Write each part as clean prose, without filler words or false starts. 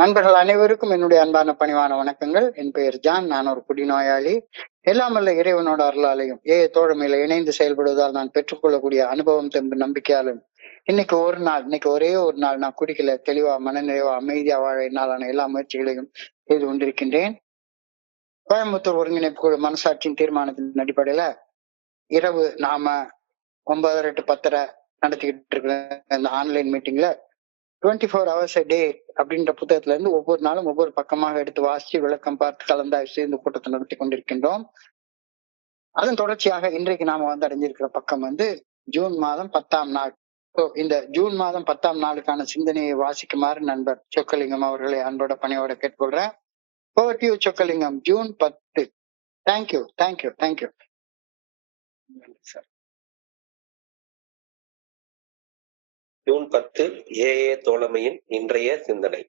நண்பர்கள் அனைவருக்கும் என்னுடைய அன்பான பணிவான வணக்கங்கள். என் பெயர் ஜான். நான் ஒரு குடிநோயாளி. எல்லாம் வல்ல இறைவனோட அருளாலையும் தோழமையில இணைந்து செயல்படுவதால் நான் பெற்றுக்கொள்ளக்கூடிய அனுபவம் தெம்பு நம்பிக்கையாலும் இன்னைக்கு ஒரே ஒரு நாள் நான் குடிக்கல, தெளிவா மனநிறைவா அமைதியா வாழ என்னாலான எல்லா முயற்சிகளையும் செய்து கொண்டிருக்கின்றேன். கோயம்புத்தூர் ஒருங்கிணைப்பு குழு மனசாட்சியின் தீர்மானத்தின் அடிப்படையில இரவு நாம 9:30 to 10:30 நடத்திக்கிட்டு இருக்கிற இந்த ஆன்லைன் மீட்டிங்ல 24 hours a day அப்படின்ற புத்தகத்துல இருந்து ஒவ்வொரு நாளும் ஒவ்வொரு பக்கமாக எடுத்து வாசிச்சு விளக்கம் பார்த்து கலந்தாய்வு செய்து இந்த கூட்டத்தை நடத்தி கொண்டிருக்கின்றோம். அதன் தொடர்ச்சியாக இன்றைக்கு நாம அடைஞ்சிருக்கிற பக்கம் ஜூன் மாதம் 10ஆம் நாள். இந்த ஜூன் மாதம் 10ஆம் நாளுக்கான சிந்தனையை வாசிக்குமாறு நண்பர் சொக்கலிங்கம் அவர்களை அன்போட பணியோட கேட்டுக்கொள்றேன். Chockalingam. June 10. Thank you thank you thank you sir. June 10 தோழமையின் இன்றைய சிந்தனை.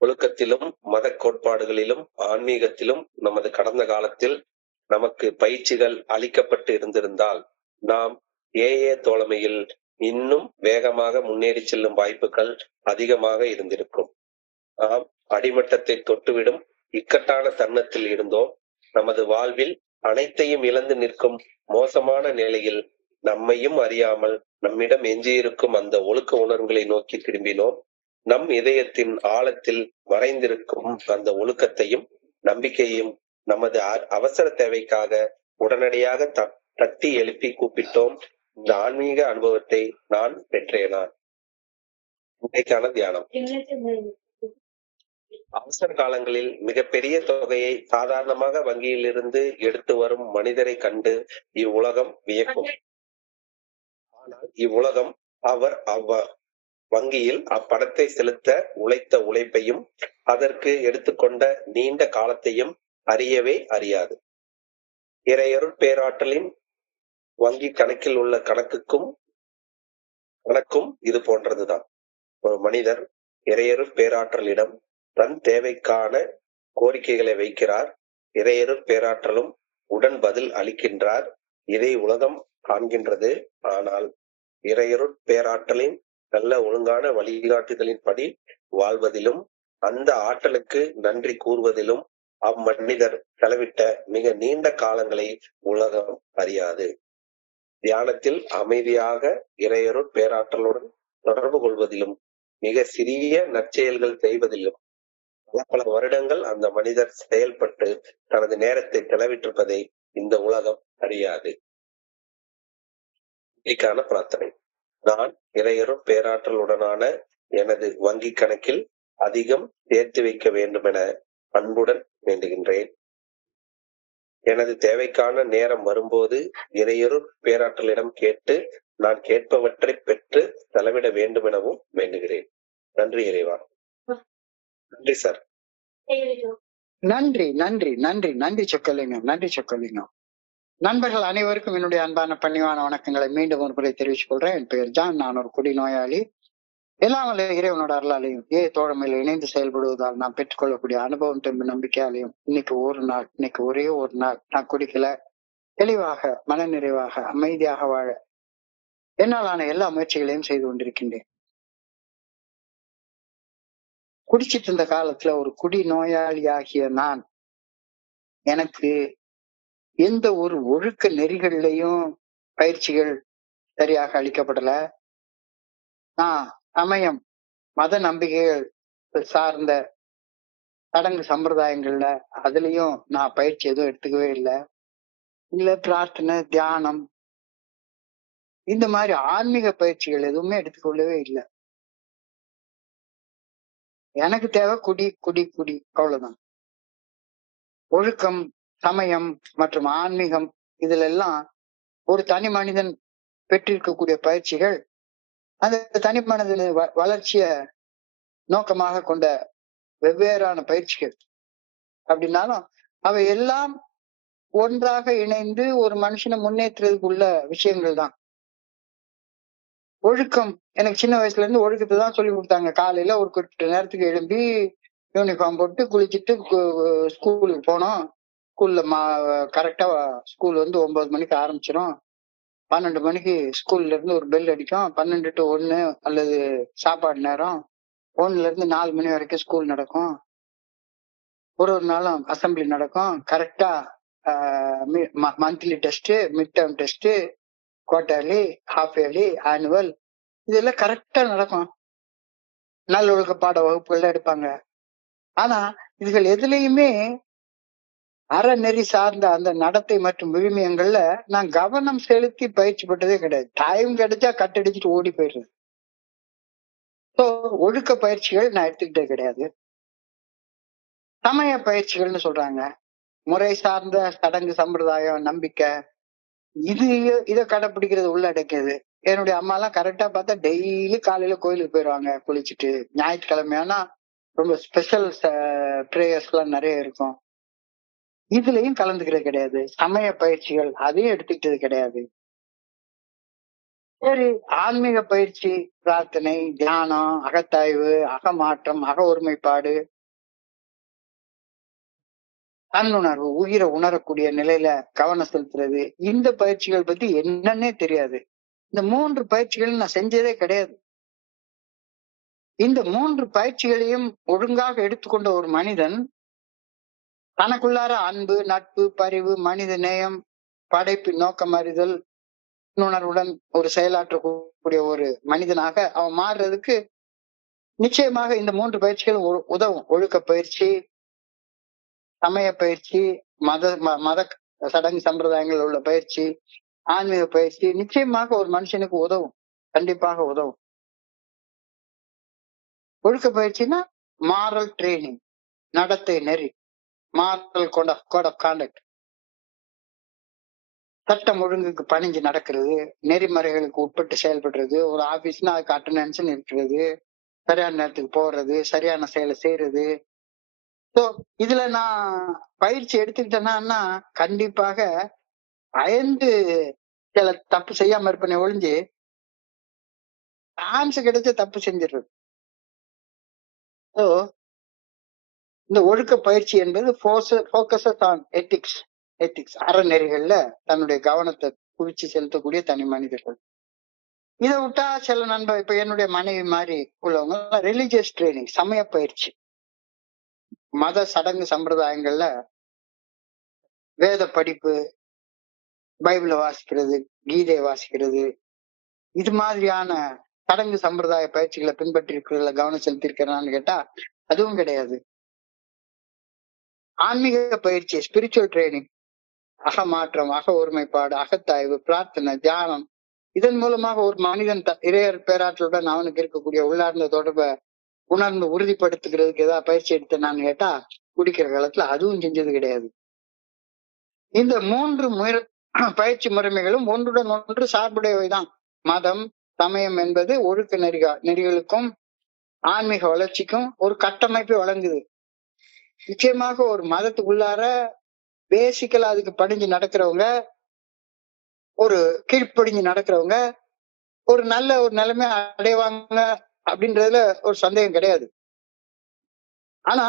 ஒழுக்கத்திலும் மத கோட்பாடுகளிலும் ஆன்மீகத்திலும் நமது கடந்த காலத்தில் நமக்கு பயிற்சிகள் அளிக்கப்பட்டு இருந்திருந்தால் நாம் தோழமையில் இன்னும் வேகமாக முன்னேறி செல்லும் வாய்ப்புகள் அதிகமாக இருந்திருக்கும். நாம் அடிமட்டத்தை தொட்டுவிடும் இக்கட்டான தருணத்தில் இருந்தோம். நமது வாழ்வில் அனைத்தையும் இழந்து நிற்கும் மோசமான நிலையில் நம்மையும் அறியாமல் நம்மிடம் எஞ்சியிருக்கும் அந்த ஒழுக்க உணர்வுகளை நோக்கி திரும்பினோம். நம் இதயத்தின் ஆழத்தில் மறைந்திருக்கும் அந்த ஒழுக்கத்தையும் நம்பிக்கையும் நமது அவசர தேவைக்காக உடனடியாக தட்டி எழுப்பி கூப்பிட்டோம். இந்த ஆன்மீக அனுபவத்தை நான் பெற்றேனா? இன்றைக்கான தியானம். அவசர காலங்களில் மிகப்பெரிய தொகையை சாதாரணமாக வங்கியிலிருந்து எடுத்து வரும் மனிதரை கண்டு இவ்வுலகம் வியக்கும். ஆனால் இவ்வுலகம் அவர் வங்கியில் அப்பணத்தை செலுத்த உழைத்த உழைப்பையும் அதற்கு எடுத்துக்கொண்ட நீண்ட காலத்தையும் அறியவே அறியாது. இறையருட் பேராற்றலின் வங்கி கணக்கில் உள்ள கணக்கும் இது போன்றதுதான். ஒரு மனிதர் இறையருட் பேராற்றலிடம் தன் தேவைக்கான கோரிக்கைகளை வைக்கிறார். இறையருட் பேராற்றலும் உடன் பதில் அளிக்கின்றார். இதை உலகம் காண்கின்றது. ஆனால் இறையருட் பேராற்றலின் நல்ல ஒழுங்கான வழிகாட்டுதலின்படி வாழ்வதிலும் அந்த ஆற்றலுக்கு நன்றி கூறுவதிலும் அம்மனிதர் செலவிட்ட மிக நீண்ட காலங்களை உலகம் அறியாது. தியானத்தில் அமைதியாக இறையருட் பேராற்றலுடன் தொடர்பு கொள்வதிலும் மிக சிறிய நற்செயல்கள் செய்வதிலும் பல வருடங்கள் அந்த மனிதர் செயல்பட்டு தனது நேரத்தை செலவிட்டிருப்பதை இந்த உலகம் அறியாது. இதற்கான பிரார்த்தனை. நான் இறையருட் பேராற்றலுடனான எனது வங்கி கணக்கில் அதிகம் சேர்த்து வைக்க வேண்டும் என அன்புடன் வேண்டுகின்றேன். எனது தேவைக்கான நேரம் வரும்போது இறையருட் பேராற்றலிடம் கேட்டு நான் கேட்பவற்றை பெற்று செலவிட வேண்டும் எனவும் வேண்டுகிறேன். நன்றி இறைவா. நன்றி சார். நன்றி நன்றி நன்றி நன்றி சொக்கலிங்கம். நன்றி சொக்கலிங்கம். நண்பர்கள் அனைவருக்கும் என்னுடைய அன்பான பணிவான வணக்கங்களை மீண்டும் ஒரு முறை தெரிவித்துக் கொள்றேன். என் பெயர் ஜான். நான் ஒரு குடிநோயாளி. எல்லாம் வல்ல இறைவனோட அருளாலையும் தோழமையில இணைந்து செயல்படுவதால் நான் பெற்றுக்கொள்ளக்கூடிய அனுபவம் தெம்பு நம்பிக்கையாலையும் இன்னைக்கு ஒரே ஒரு நாள் நான் குடிக்கல, தெளிவாக மனநிறைவாக அமைதியாக வாழ என்னாலான எல்லா முயற்சிகளையும் செய்து கொண்டிருக்கின்றேன். குடிச்சிட்டு இருந்த காலத்துல ஒரு குடிநோயாளியாகிய நான் எனக்கு எந்த ஒரு ஒழுக்க நெறிகள்லையும் பயிற்சிகள் சரியாக அளிக்கப்படல. நான் சமயம் மத நம்பிக்கைகள் சார்ந்த சடங்கு சம்பிரதாயங்கள்ல அதுலயும் நான் பயிற்சி எதுவும் எடுத்துக்கவே இல்லை. இல்ல பிரார்த்தனை, தியானம், இந்த மாதிரி ஆன்மீக பயிற்சிகள் எதுவுமே எடுத்துக்கொள்ளவே இல்லை. எனக்கு தேவை குடி குடி குடி, அவ்வளவுதான். ஒழுக்கம், சமயம் மற்றும் ஆன்மீகம் இதுல எல்லாம் ஒரு தனி மனிதன் பெற்றிருக்கக்கூடிய பயிற்சிகள் அந்த தனி மனிதன் வளர்ச்சிய நோக்கமாக கொண்ட வெவ்வேறான பயிற்சிகள். அப்படின்னாலும் அவை எல்லாம் ஒன்றாக இணைந்து ஒரு மனுஷனை முன்னேற்றுறதுக்குள்ள விஷயங்கள் தான். ஒழுக்கம் எனக்கு சின்ன வயசுல இருந்து ஒழுக்கத்தை தான் சொல்லி கொடுத்தாங்க. காலையில ஒரு குறிப்பிட்ட நேரத்துக்கு எழும்பி யூனிஃபார்ம் போட்டு குளிச்சுட்டு ஸ்கூலுக்கு போனோம். ஸ்கூல்ல கரெக்டா ஸ்கூல் 9 மணிக்கு ஆரம்பிச்சிடும். 12 மணிக்கு ஸ்கூல்ல இருந்து ஒரு பெல் அடிக்கும். 12 to 1 அல்லது சாப்பாடு நேரம். 1 இருந்து 4 மணி வரைக்கும் ஸ்கூல் நடக்கும். ஒரு நாளும் அசம்பிளி நடக்கும். கரெக்டா monthly test, mid term test, quarterly, half yearly, annual இதெல்லாம் கரெக்டா நடக்கும். நல்லொழுக்க பாட வகுப்புகள் எடுப்பாங்க. ஆனா இதுகள் எதுலயுமே அறநெறி சார்ந்த அந்த நடத்தை மற்றும் விழுமியங்கள்ல நான் கவனம் செலுத்தி பயிற்சி பெற்றதே கிடையாது. டைம் கிடைச்சா கட்டடிச்சுட்டு ஓடி போயிடுறது. ஸோ ஒழுக்க பயிற்சிகள் நான் எடுத்துக்கிட்டே கிடையாது. சமய பயிற்சிகள்னு சொல்றாங்க. முறை சார்ந்த சடங்கு, சம்பிரதாயம், நம்பிக்கை இதை கடைப்பிடிக்கிறது உள்ளடக்கியது. என்னுடைய அம்மா எல்லாம் கரெக்டா பார்த்தா டெய்லி காலையில கோயிலுக்கு போயிடுவாங்க குளிச்சுட்டு. ஞாயிற்றுக்கிழமையானா ரொம்ப ஸ்பெஷல் பிரேயர்ஸ் எல்லாம் நிறைய இருக்கும். இதுலயும் கலந்துக்கிறது கிடையாது. சமய பயிற்சிகள் அதையும் எடுத்துக்கிட்டது கிடையாது. சரி, ஆன்மீக பயிற்சி, பிரார்த்தனை, தியானம், அகத்தாய்வு, அகமாற்றம், அக ஒருமைப்பாடு, தன்னுணர்வு, உயிரை உணரக்கூடிய நிலையில கவனம் செலுத்துறது, இந்த பயிற்சிகள் பத்தி என்னன்னே தெரியாது. இந்த 3 பயிற்சிகள் நான் செஞ்சதே கிடையாது. இந்த 3 பயிற்சிகளையும் ஒழுங்காக எடுத்துக்கொண்ட ஒரு மனிதன் தனக்குள்ளார அன்பு, நட்பு, பரிவு, மனித நேயம், படைப்பு, நோக்கம் அறிதல், உணர்வுடன் ஒரு செயலாற்றக்கூடிய ஒரு மனிதனாக அவன் மாறுறதுக்கு நிச்சயமாக இந்த 3 பயிற்சிகள் உதவும். ஒழுக்க பயிற்சி, சமய பயிற்சி, மத சடங்கு சம்பிரதாயங்கள் உள்ள பயிற்சி, ஆன்மீக பயிற்சி நிச்சயமாக ஒரு மனுஷனுக்கு உதவும். கண்டிப்பாக உதவும். ஒழுக்க பயிற்சினா மாரல் ட்ரைனிங், நடத்தை நெறி, மாரல் கோட் ஆஃப் கான்டக்ட், சட்டம் ஒழுங்குக்கு பணிஞ்சு நடக்கிறது, நெறிமுறைகளுக்கு உட்பட்டு செயல்படுறது, ஒரு ஆபீஸ்னா அதுக்கு அட்டண்டன்ஸ் இருக்கிறது, சரியான நேரத்துக்கு போறது, சரியான செயலை செய்யறது. ஸோ இதுல நான் பயிற்சி எடுத்துக்கிட்டேன்னா கண்டிப்பாக பயந்து சில தப்பு செய்யாம இருப்பேனே ஒழிஞ்சு சான்ஸ் கிடைச்ச தப்பு செஞ்சிடுறது. ஸோ இந்த ஒழுக்க பயிற்சி என்பது ஃபோக்கஸஸ் ஆன் எத்திக்ஸ், அறநெறிகள்ல தன்னுடைய கவனத்தை குவிச்சு செலுத்தக்கூடிய தனி மனிதர்கள். இதை விட்டா சில நண்பர், இப்ப என்னுடைய மனைவி மாதிரி உள்ளவங்க ரிலிஜியஸ் ட்ரைனிங், சமய பயிற்சி, மத சடங்கு சம்பிரதாயங்கள்ல வேத படிப்பு, பைபிளை வாசிக்கிறது, கீதையை வாசிக்கிறது, இது மாதிரியான சடங்கு சம்பிரதாய பயிற்சிகளை பின்பற்றி இருக்கிறதுல கவனம் செலுத்தி இருக்கிறான்னு கேட்டா அதுவும் கிடையாது. ஆன்மீக பயிற்சி, ஸ்பிரிச்சுவல் ட்ரைனிங், அகமாற்றம், அக ஒருமைப்பாடு, அகத்தாய்வு, பிரார்த்தனை, தியானம், இதன் மூலமாக ஒரு மனிதன் இறையர் பேராற்றலுடன் அவனுக்கு இருக்கக்கூடிய உள்ளார்ந்த தொடர்பை உணர்ந்து உறுதிப்படுத்துகிறதுக்கு ஏதாவது பயிற்சி எடுத்தேன்னு கேட்டா குடிக்கிற காலத்துல அதுவும் செஞ்சது கிடையாது. இந்த 3 பயிற்சி முறைமைகளும் ஒன்றுடன் ஒன்று சார்புடையவைதான். மதம், சமயம் என்பது ஒழுக்க நெறிகளுக்கும் ஆன்மீக வளர்ச்சிக்கும் ஒரு கட்டமைப்பை வழங்குது. நிச்சயமாக ஒரு மதத்துக்குள்ளார பேசிக்கலா அதுக்கு படிஞ்சு நடக்கிறவங்க, ஒரு கீழ்ப்படிஞ்சு நடக்கிறவங்க ஒரு நல்ல ஒரு நிலைமை அடைவாங்க அப்படின்றதுல ஒரு சந்தேகம் கிடையாது. ஆனா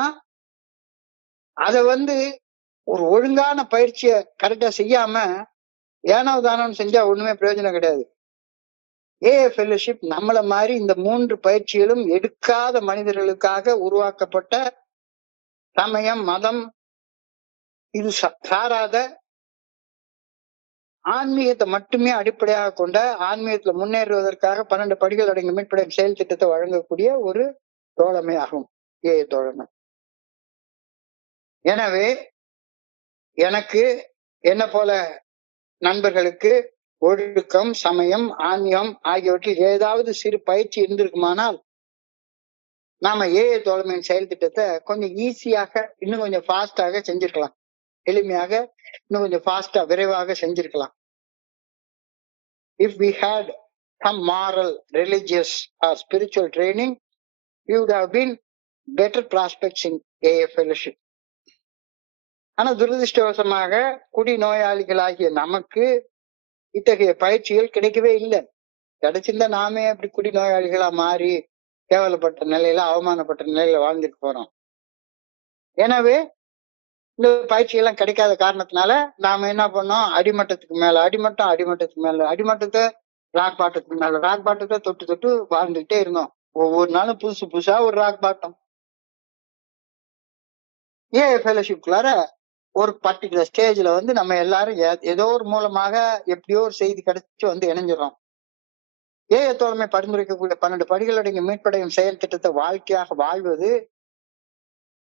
அத ஒரு ஒழுங்கான பயிற்சியை கரெக்டா செய்யாம ஏனோ தானோன்னு செஞ்சா ஒண்ணுமே பிரயோஜனம் கிடையாது. ஏஏ ஃபெல்லோஷிப் நம்மள மாதிரி இந்த 3 பயிற்சிகளும் எடுக்காத மனிதர்களுக்காக உருவாக்கப்பட்ட சமயம், மதம் இது சாராத ஆன்மீகத்தை மட்டுமே அடிப்படையாக கொண்ட, ஆன்மீகத்துல முன்னேறுவதற்காக 12 படிகள் அடங்கிய மீட்படை செயல் திட்டத்தை வழங்கக்கூடிய ஒரு தோழமை ஆகும் ஏஏ தோழமை. எனவே எனக்கு என்ன போல நண்பர்களுக்கு ஒழுக்கம், சமயம், ஆன்மீகம் ஆகியவற்றில் ஏதாவது சிறு பயிற்சி இருந்திருக்குமானால் நாம ஏஏ தோழமையின் செயல் திட்டத்தை கொஞ்சம் ஈஸியாக, இன்னும் கொஞ்சம் ஃபாஸ்டாக செஞ்சிருக்கலாம். எளிமையாக, இன்னும் கொஞ்சம் ஃபாஸ்டா, விரைவாக செஞ்சிருக்கலாம். If we had some moral, religious or spiritual training, we would have been better prospects in AA fellowship. ஆனா துரதிருஷ்டவசமாக குடி நோயாளிகளாகிய நமக்கு இத்தகைய பயிற்சிகள் கிடைக்கவே இல்லை. கிடைச்சிருந்தா நாமே அப்படி குடி நோயாளிகளா மாறி கேவலப்பட்ட நிலையில, அவமானப்பட்ட நிலையில வாழ்ந்துட்டு போறோம். எனவே இந்த பயிற்சியெல்லாம் கிடைக்காத காரணத்தினால நாம என்ன பண்ணோம், அடிமட்டத்துக்கு மேல அடிமட்டம், அடிமட்டத்துக்கு மேல அடிமட்டத்தை, ராக் பாட்டத்துக்கு மேல ராக் பாட்டத்தை தொட்டு வாழ்ந்துகிட்டே இருந்தோம். ஒவ்வொரு நாளும் புதுசு புதுசா ஒரு ராக் பாட்டம். ஏஐ ஃபெலோஷிப்குள்ளார ஒரு பர்டிகுலர் ஸ்டேஜ்ல வந்து நம்ம எல்லாரும் ஏதோ ஒரு மூலமாக எப்படியோ ஒரு செய்தி கிடைச்சு வந்து இணைஞ்சிடறோம். ஏஐ தோழமை பரிந்துரைக்கக்கூடிய 12 படிகள் அடங்கிய மீட்படையும் செயல் திட்டத்தை வாழ்க்கையாக வாழ்வது,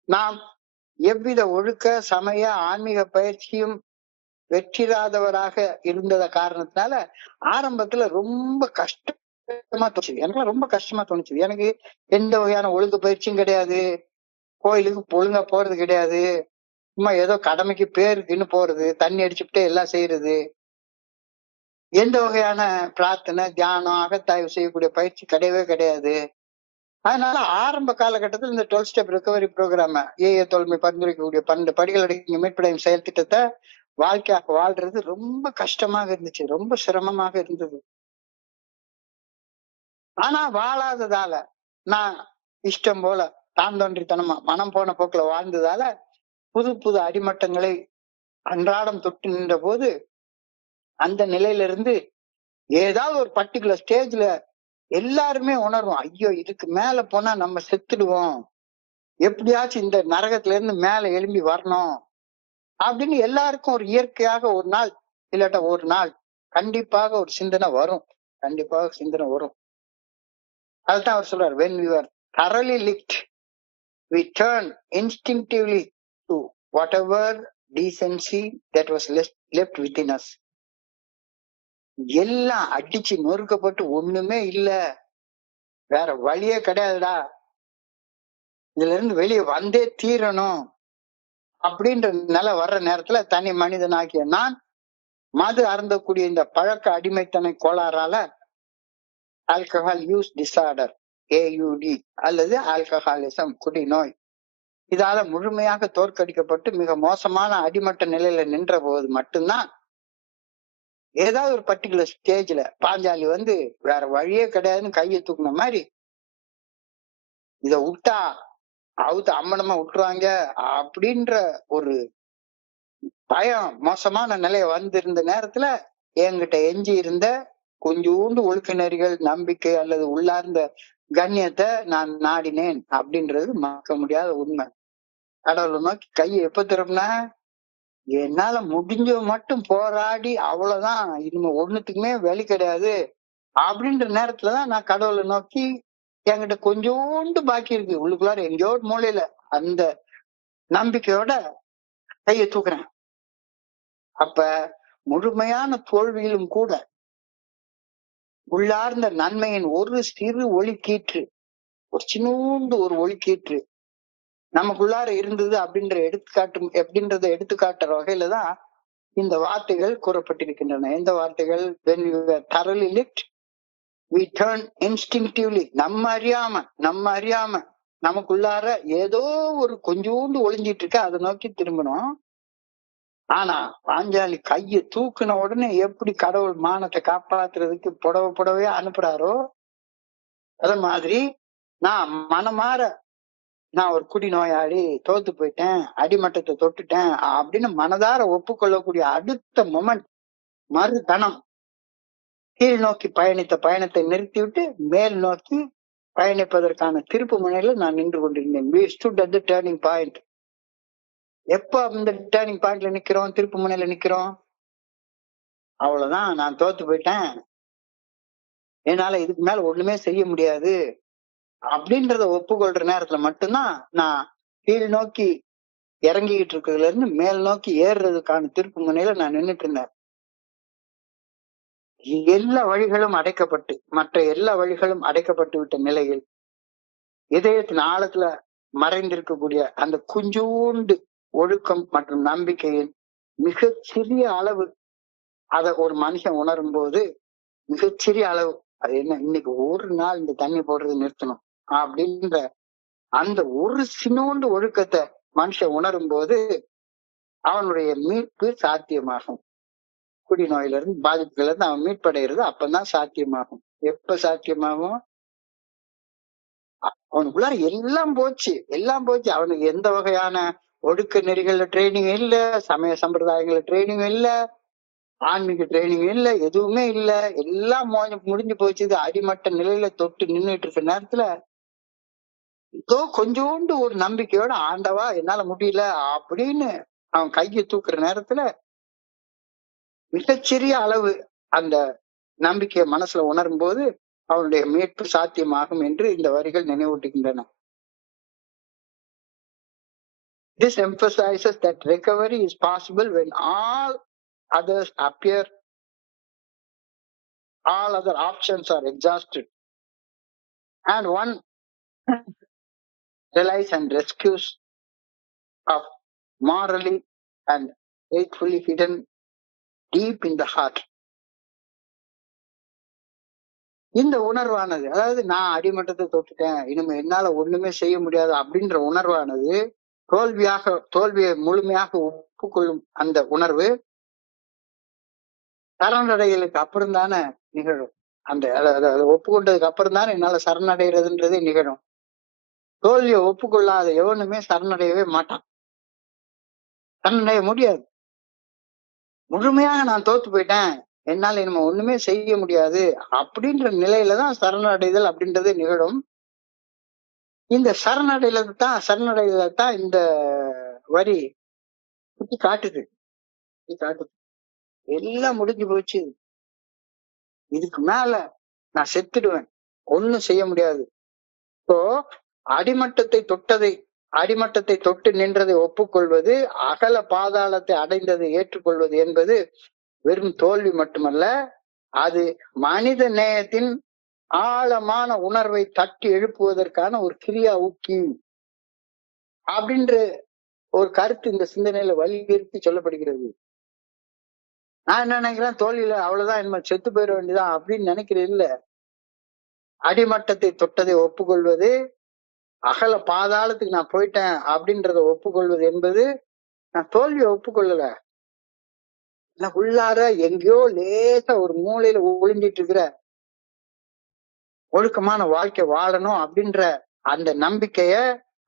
நாம் எவ்வித ஒழுக்க சமய ஆன்மீக பயிற்சியும் வெற்றிராதவராக இருந்தத காரணத்தினால ஆரம்பத்துல ரொம்ப கஷ்டமா தோணுச்சு. எனக்குலாம் ரொம்ப கஷ்டமா தோணுச்சு. எனக்கு எந்த வகையான ஒழுங்கு பயிற்சியும் கிடையாது. கோயிலுக்கு ஒழுங்கா போறது கிடையாது. சும்மா ஏதோ கடமைக்கு பேருக்குன்னு போறது, தண்ணி அடிச்சுக்கிட்டே எல்லாம் செய்யறது. எந்த வகையான பிரார்த்தனை, தியானம், அகத்தாய்வு செய்யக்கூடிய பயிற்சி கிடையவே கிடையாது. அதனால ஆரம்ப காலகட்டத்தில் இந்த 12 ஸ்டெப் ரெக்கவரி ப்ரோக்ராம் ஏஏ தோழமை பரிந்துரைக்கக்கூடிய 12 படிகள் அடங்கிய மீட்படையும் செயல் திட்டத்தை வாழ்க்கையாக வாழ்றது ரொம்ப கஷ்டமாக இருந்துச்சு. ரொம்ப சிரமமாக இருந்தது. ஆனா வாழாததால, நான் இஷ்டம் போல தாந்தோன்றித்தனமா மனம் போன போக்குல வாழ்ந்ததால புது புது அடிமட்டங்களை அன்றாடம் தொட்டு நின்ற போது அந்த நிலையில இருந்து ஏதாவது ஒரு பர்டிகுலர் ஸ்டேஜ்ல எல்லாருமே உணர்வோம். ஐயோ, இதுக்கு மேல போனா நம்ம செத்துடுவோம். எப்படியாச்சும் இந்த நரகத்துல இருந்து மேல எழும்பி வரணும் அப்படின்னு எல்லாருக்கும் ஒரு இயற்கையாக ஒரு நாள் இல்லாட்ட ஒரு நாள் கண்டிப்பாக ஒரு சிந்தனை வரும். கண்டிப்பாக சிந்தனை வரும். அதுதான் அவர் சொல்றாரு, when we were thoroughly licked, we turn instinctively to whatever decency that was left within us. எல்லாம் அடிச்சு நொறுக்கப்பட்டு ஒண்ணுமே இல்ல, வேற வழியே கிடையாதுடா, இதுல இருந்து வெளியே வந்தே தீரணும் அப்படின்ற நிலை வர்ற நேரத்துல தனி மனிதனாகிய நான் மது அருந்தக்கூடிய இந்த பழக்க அடிமைத்தனை கோளாறால ஆல்கஹால் யூஸ் டிசார்டர் ஏயுடி அல்லது ஆல்கஹாலிசம் குடிநோய் இதால முழுமையாக தோற்கடிக்கப்பட்டு மிக மோசமான அடிமட்ட நிலையில நின்ற போது மட்டும்தான் ஏதாவது ஒரு பர்டிகுலர் ஸ்டேஜ்ல பாஞ்சாலி வந்து வேற வழியே கிடையாதுன்னு கையை தூக்குன மாதிரி இத விட்டா அவுத்து அம்மனமா விட்டுருவாங்க அப்படின்ற ஒரு பயம் மோசமான நிலைய வந்திருந்த நேரத்துல என்கிட்ட எஞ்சி இருந்த கொஞ்சோண்டு ஒழுக்க நெறிகள், நம்பிக்கை அல்லது உள்ளார்ந்த கண்ணியத்தை நான் நாடினேன் அப்படின்றது மறக்க முடியாத உண்மை. கடவுளை நோக்கி கையை எப்ப திரும்பினா, என்னால முடிஞ்ச மட்டும் போராடி அவ்வளவுதான், இனிமே ஒண்ணுத்துக்குமே வழி கிடையாது அப்படின்ற நேரத்துலதான் நான் கடவுளை நோக்கி என்கிட்ட கொஞ்சோண்டு பாக்கி இருக்கு உள்ளுக்குள்ளார எங்கேயோ மூலையில அந்த நம்பிக்கையோட கையை தூக்குறேன். அப்ப முழுமையான தோல்வியிலும் கூட உள்ளார்ந்த நன்மையின் ஒரு சிறு ஒளிக்கீற்று, ஒரு சின்னூண்டு ஒரு ஒளிக்கீற்று நமக்குள்ளார இருந்தது அப்படின்றத எடுத்துக்காட்டுற வகையில தான் இந்த வார்த்தைகள் கூறப்பட்டிருக்கின்றன. எந்த வார்த்தைகள்? when we were thoroughly licked, we turn instinctively, நம்ம அறியாம நமக்குள்ளார ஏதோ ஒரு கொஞ்சோண்டு ஒளிஞ்சிட்டு இருக்க, அதை நோக்கி திரும்பணும். ஆனா பாஞ்சாலி கையை தூக்குன உடனே எப்படி கடவுள் மானத்தை காப்பாத்துறதுக்கு புடவையா அனுப்புறாரோ, அத மாதிரி நான் மனமாற நான் ஒரு குடிநோயாளி, தோத்து போயிட்டேன், அடிமட்டத்தை தொட்டுட்டேன் அப்படின்னு மனதார ஒப்புக்கொள்ளக்கூடிய அடுத்த மொமெண்ட், மறுகணம் கீழ் நோக்கி பயணித்த பயணத்தை நிறுத்திவிட்டு மேல் நோக்கி பயணிப்பதற்கான திருப்பு முனையில நான் நின்று கொண்டிருந்தேன். we stood at the turning point. எப்ப அந்த டேர்னிங் பாயிண்ட்ல நிக்கிறோம், திருப்பு முனையில நிக்கிறோம், அவ்வளவுதான், நான் தோத்து போயிட்டேன், என்னால இதுக்கு மேல ஒண்ணுமே செய்ய முடியாது அப்படின்றத ஒப்புக்கொள்ற நேரத்துல மட்டும்தான் நான் கீழ் நோக்கி இறங்கிக்கிட்டு இருக்கிறதுல இருந்து மேல் நோக்கி ஏறுறதுக்கான திருப்பு முனையில நான் நின்றுட்டு இருந்தேன். எல்லா வழிகளும் அடைக்கப்பட்டு, மற்ற எல்லா வழிகளும் அடைக்கப்பட்டு விட்ட நிலையில் இதயத்தின் ஆழத்துல மறைந்திருக்கக்கூடிய அந்த குஞ்சூண்டு ஒழுக்கம் மற்றும் நம்பிக்கையின் மிகச்சிறிய அளவு அதை ஒரு மனுஷன் உணரும் போது, மிகச்சிறிய அளவு, அது என்ன, இன்னைக்கு ஒரு நாள் இந்த தண்ணி போடுறது நிறுத்தணும் அப்படின்ற அந்த ஒரு சின்னோண்டு ஒழுக்கத்தை மனுஷன் உணரும் போது அவனுடைய மீட்பு சாத்தியமாகும். குடிநோயில இருந்து பாதிப்புல இருந்து அவன் மீட்படைகிறது அப்பதான் சாத்தியமாகும். எப்ப சாத்தியமாகும்? அவனுக்குள்ளார எல்லாம் போச்சு. அவனுக்கு எந்த வகையான ஒடுக்க நெறிகள்ல ட்ரைனிங் இல்ல, சமய சம்பிரதாயங்கள்ல ட்ரைனிங் இல்ல, ஆன்மீக ட்ரைனிங் இல்ல, எதுவுமே இல்ல. எல்லாம் முடிஞ்சு போச்சு. இது அடிமட்ட நிலையில தொட்டு நின்னுட்டு இருக்க நேரத்துல ஏதோ கொஞ்சோண்டு ஒரு நம்பிக்கையோட, ஆண்டவா என்னால முடியல அப்படின்னு அவன் கையை தூக்குற நேரத்துல மிகச்சிறிய அளவு அந்த நம்பிக்கையை மனசுல உணரும் போது அவனுடைய மீட்பு சாத்தியமாகும் என்று இந்த வரிகள் நினைவூட்டுகின்றன. This emphasizes that recovery is possible when all others appear, all other options are exhausted, and one relies on rescues of morally and faithfully hidden deep in the heart. இந்த உணர்வானது, அதாவது நான் அடிமட்டத்தை தொட்டுட்டேன், இனிமே என்னால ஒண்ணுமே செய்ய முடியாது அப்படின்ற உணர்வானது தோல்வியை முழுமையாக ஒப்புக்கொள்ளும் அந்த உணர்வு சரணடைதலுக்கு அப்புறம் தானே நிகழும். அந்த அதை ஒப்புக்கொண்டதுக்கு அப்புறம் தானே என்னால சரணடைகிறதுன்றதே நிகழும். தோல்வியை ஒப்புக்கொள்ளாத எவனுமே சரணடையவே மாட்டான், சரணடைய முடியாது. முழுமையாக நான் தோத்து போயிட்டேன், என்னால இனிமே ஒண்ணுமே செய்ய முடியாது அப்படின்ற நிலையிலதான் சரணடைதல் அப்படின்றது நிகழும். இந்த சரணடைதல தான் இந்த வரி சுட்டி காட்டுது. எல்லாம் முடிஞ்சு போச்சு, இதுக்கு மேல நான் செத்துடுவேன், ஒண்ணும் செய்ய முடியாது. இப்போ அடிமட்டத்தை தொட்டு நின்றதை ஒப்புக்கொள்வது, அகல பாதாளத்தை அடைந்ததை ஏற்றுக்கொள்வது என்பது வெறும் தோல்வி மட்டுமல்ல, அது மனித நேயத்தின் ஆழமான உணர்வை தட்டி எழுப்புவதற்கான ஒரு கிரியா ஊக்கி அப்படின்ற ஒரு கருத்து இந்த சிந்தனையில வலியுறுத்தி சொல்லப்படுகிறது. நான் என்ன நினைக்கிறேன், தோல்வியில அவ்வளவுதான், என்ன செத்து போயிட வேண்டியதான் அப்படின்னு நினைக்கிறது இல்ல. அடிமட்டத்தை தொட்டதை ஒப்புக்கொள்வது, அகல பாதாளத்துக்கு நான் போயிட்டேன் அப்படின்றத ஒப்புக்கொள்வது என்பது, நான் தோல்வியை ஒப்புக்கொள்ளல, உள்ளார எங்கேயோ லேசா ஒரு மூலையில ஒளிஞ்சிட்டு இருக்கிற ஒழுக்கமான வாழ்க்கை வாழணும் அப்படின்ற அந்த நம்பிக்கைய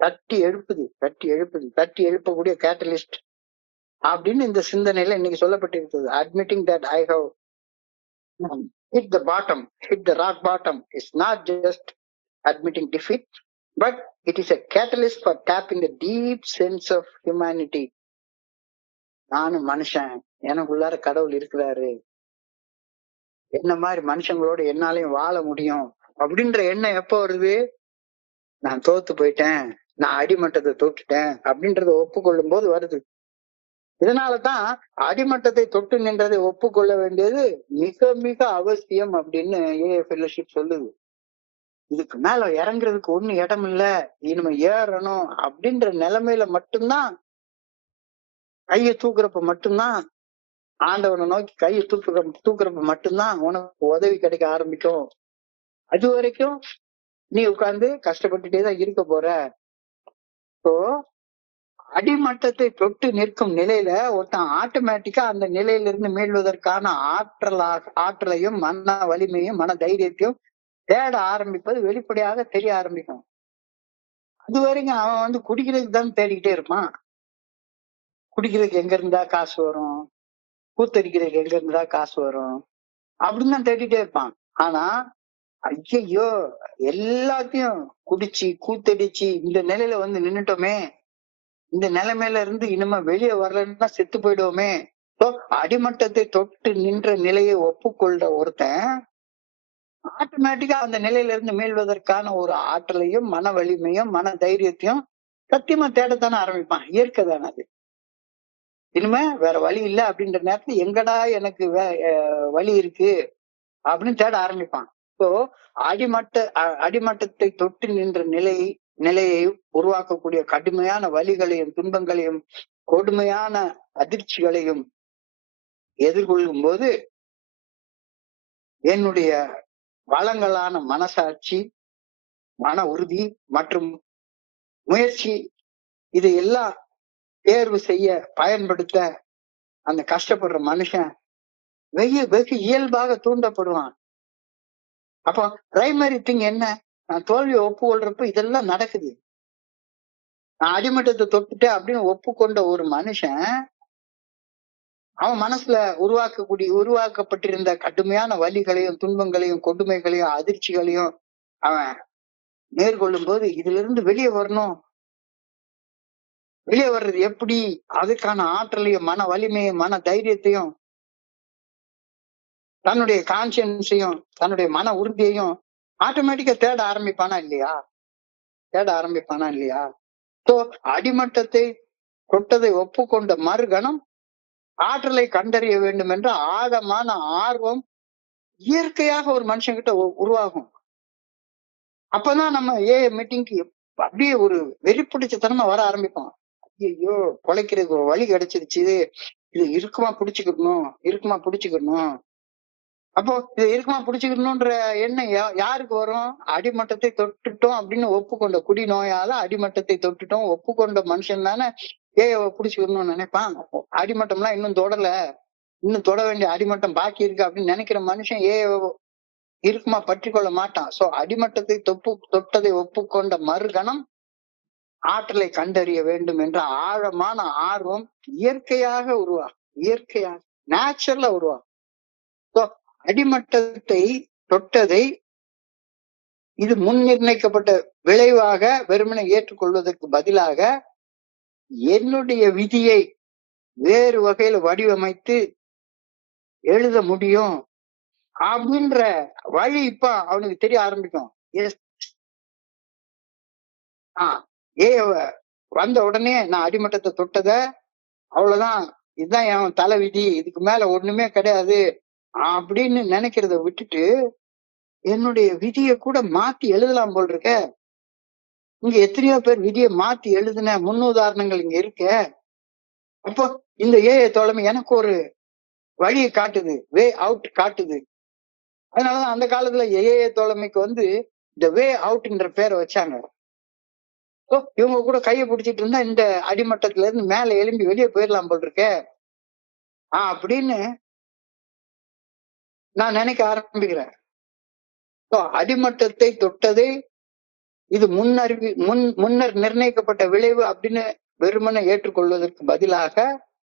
தட்டி எழுப்பக்கூடிய கேட்டலிஸ்ட் அப்படின்னு இந்த சிந்தனையில இன்னைக்கு சொல்லப்பட்டிருக்கிறது. Admitting that I have hit the rock bottom is not just admitting defeat, but it is a catalyst for tapping the deep sense of humanity. நானும் மனுஷன், எனக்குள்ளார கடவுள் இருக்கிறாரு, என்ன மாதிரி மனுஷங்களோட என்னாலையும் வாழ முடியும் அப்படின்ற எண்ணம் எப்ப வருது, நான் தோத்து போயிட்டேன், நான் அடிமட்டத்தை தொட்டுட்டேன் அப்படின்றத ஒப்புக்கொள்ளும் போது வருது. இதனாலதான் அடிமட்டத்தை தொட்டு நின்றதை ஒப்புக்கொள்ள வேண்டியது மிக மிக அவசியம் அப்படின்னு ஏ ஃபெல்லோஷிப் சொல்லுது. இதுக்கு மேல இறங்குறதுக்கு ஒண்ணு இடம் இல்ல, இனிமே ஏறணும் அப்படின்ற நிலைமையில மட்டும்தான், கையை தூக்குறப்ப மட்டும்தான், ஆண்டவனை நோக்கி கையை தூக்குறப்ப மட்டும்தான் உனக்கு உதவி கிடைக்க ஆரம்பிக்கும். அது வரைக்கும் நீ உட்கார்ந்து கஷ்டப்பட்டுட்டேதான் இருக்க போற. இப்போ அடிமட்டத்தை தொட்டு நிற்கும் நிலையில ஒருத்தன் ஆட்டோமேட்டிக்கா அந்த நிலையில இருந்து மீள்வதற்கான ஆற்றலையும் மன வலிமையும் மன தைரியத்தையும் தேட ஆரம்பிப்பது வெளிப்படையாக தெரிய ஆரம்பிக்கும். அது வரைக்கும் அவன் குடிக்கிறதுக்கு தான் தேடிக்கிட்டே இருப்பான். குடிக்கிறதுக்கு எங்க இருந்தா காசு வரும், கூத்தடிக்கிறதுக்கு எங்க இருந்தா காசு வரும் அப்படின்னு தான் தேடிட்டே இருப்பான். ஆனா ஐயோ எல்லாத்தையும் குடிச்சு கூத்தடிச்சு இந்த நிலையில நின்னுட்டோமே, இந்த நிலைமையில இருந்து இனிமே வெளியே வரலன்னா செத்து போயிடுவோமே. அடிமட்டத்தை தொட்டு நின்ற நிலையை ஒப்புக்கொள்ற ஒருத்தன் ஆட்டோமேட்டிக்கா அந்த நிலையில இருந்து மீள்வதற்கான ஒரு ஆற்றலையும் மன வலிமையும் மன தைரியத்தையும் சத்தியமா தேடத்தானே ஆரம்பிப்பான். இயற்கை தானே அது. இனிமே வேற வழி இல்லை அப்படின்ற நேரத்துல எங்கடா எனக்கு வழி இருக்கு அப்படின்னு தேட ஆரம்பிப்பான். ஸோ அடிமட்டத்தை தொட்டு நின்ற நிலையை உருவாக்கக்கூடிய கடுமையான வலிகளையும் துன்பங்களையும் கொடுமையான அதிர்ச்சிகளையும் எதிர்கொள்ளும் போது என்னுடைய வளங்களான மனசாட்சி, மன உறுதி மற்றும் முயற்சி இதையெல்லாம் தேர்வு செய்ய பயன்படுத்த அந்த கஷ்டப்படுற மனுஷன் வெகு இயல்பாக தூண்டப்படுவான். அப்போ பிரைமரி திங் என்ன, நான் தோல்வியை ஒப்புக்கொள்றப்ப இதெல்லாம் நடக்குது. நான் அடிமட்டத்தை தொட்டுட்டேன் அப்படின்னு ஒப்புக்கொண்ட ஒரு மனுஷன் அவன் மனசுல உருவாக்கப்பட்டிருந்த கடுமையான வலிகளையும் துன்பங்களையும் கொடுமைகளையும் அதிர்ச்சிகளையும் அவன் நேர்கொள்ளும் போது இதுல இருந்து வெளியே வரணும். வெளியே வர்றது எப்படி? அதுக்கான ஆற்றலையும் மன வலிமையும் மன தைரியத்தையும் தன்னுடைய கான்சியன்ஸையும் தன்னுடைய மன உறுதியையும் ஆட்டோமேட்டிக்கா தேட ஆரம்பிப்பானா இல்லையா? தேட ஆரம்பிப்பானா இல்லையா? சோ அடிமட்டத்தை தொட்டதை ஒப்புக்கொண்ட மறுகணம் ஆற்றலை கண்டறிய வேண்டும் என்ற ஆழமான ஆர்வம் இயற்கையாக ஒரு மனுஷங்கிட்ட உருவாகும். அப்பதான் நம்ம மீட்டிங்க்கு அப்படியே ஒரு வெறி பிடிச்சத்தனமா வர ஆரம்பிப்போம். ஐயோ, பொழைக்கிறதுக்கு ஒரு வழி கிடைச்சிருச்சு, இது இருக்குமா பிடிச்சுக்கணும். அப்போ இது இருக்குமா பிடிச்சுக்கணும்ன்ற எண்ணம் யாருக்கு வரும்? அடிமட்டத்தை தொட்டுட்டோம் அப்படின்னு ஒப்புக்கொண்ட குடிநோயால அடிமட்டத்தை தொட்டுட்டோம் ஒப்புக்கொண்ட மனுஷன் தானே பிடிச்சுக்கணும்னு நினைப்பான். அடிமட்டம்லாம் இன்னும் தொடல, இன்னும் தொட வேண்டிய அடிமட்டம் பாக்கி இருக்கு அப்படின்னு நினைக்கிற மனுஷன் இருக்குமா பற்றி கொள்ள மாட்டான். சோ அடிமட்டத்தை தொட்டதை ஒப்புக்கொண்ட மறுகணம் ஆற்றலை கண்டறிய வேண்டும் என்ற ஆழமான ஆர்வம் இயற்கையாக நேச்சுரலா உருவாகும். அடிமட்டத்தை தொட்டதை இது முன் நிர்ணயிக்கப்பட்ட விளைவாக வெறுமனை ஏற்றுக்கொள்வதற்கு பதிலாக என்னுடைய விதியை வேறு வகையில வடிவமைத்து எழுத முடியும் அப்படின்ற வழி இப்ப அவனுக்கு தெரிய ஆரம்பிக்கும். வந்த உடனே நான் அடிமட்டத்தை தொட்டத அவ்வளவுதான், இதுதான் என் தலை விதி, இதுக்கு மேல ஒண்ணுமே கிடையாது அப்படின்னு நினைக்கிறத விட்டுட்டு என்னுடைய விதியை கூட மாத்தி எழுதலாம் போல் இருக்க. இங்க எத்தனையோ பேர் விதியை மாத்தி எழுதின முன்னுதாரணங்கள் இங்க இருக்க. அப்போ இந்த தோழமை எனக்கு ஒரு வழியை காட்டுது, வே அவுட் காட்டுது. அதனாலதான் அந்த காலத்துல தோழமைக்கு இந்த வே அவுட்ன்ற பேரை வச்சாங்க. இவங்க கூட கையை பிடிச்சிட்டு இருந்தா இந்த அடிமட்டத்துல இருந்து மேல எழும்பி வெளியே போயிடலாம் போல் இருக்க அப்படின்னு நான் நினைக்க ஆரம்பிக்கிறேன். அடிமட்டத்தை தொட்டதை இது முன்னர் நிர்ணயிக்கப்பட்ட விளைவு அப்படின்னு வெறுமனை ஏற்றுக்கொள்வதற்கு பதிலாக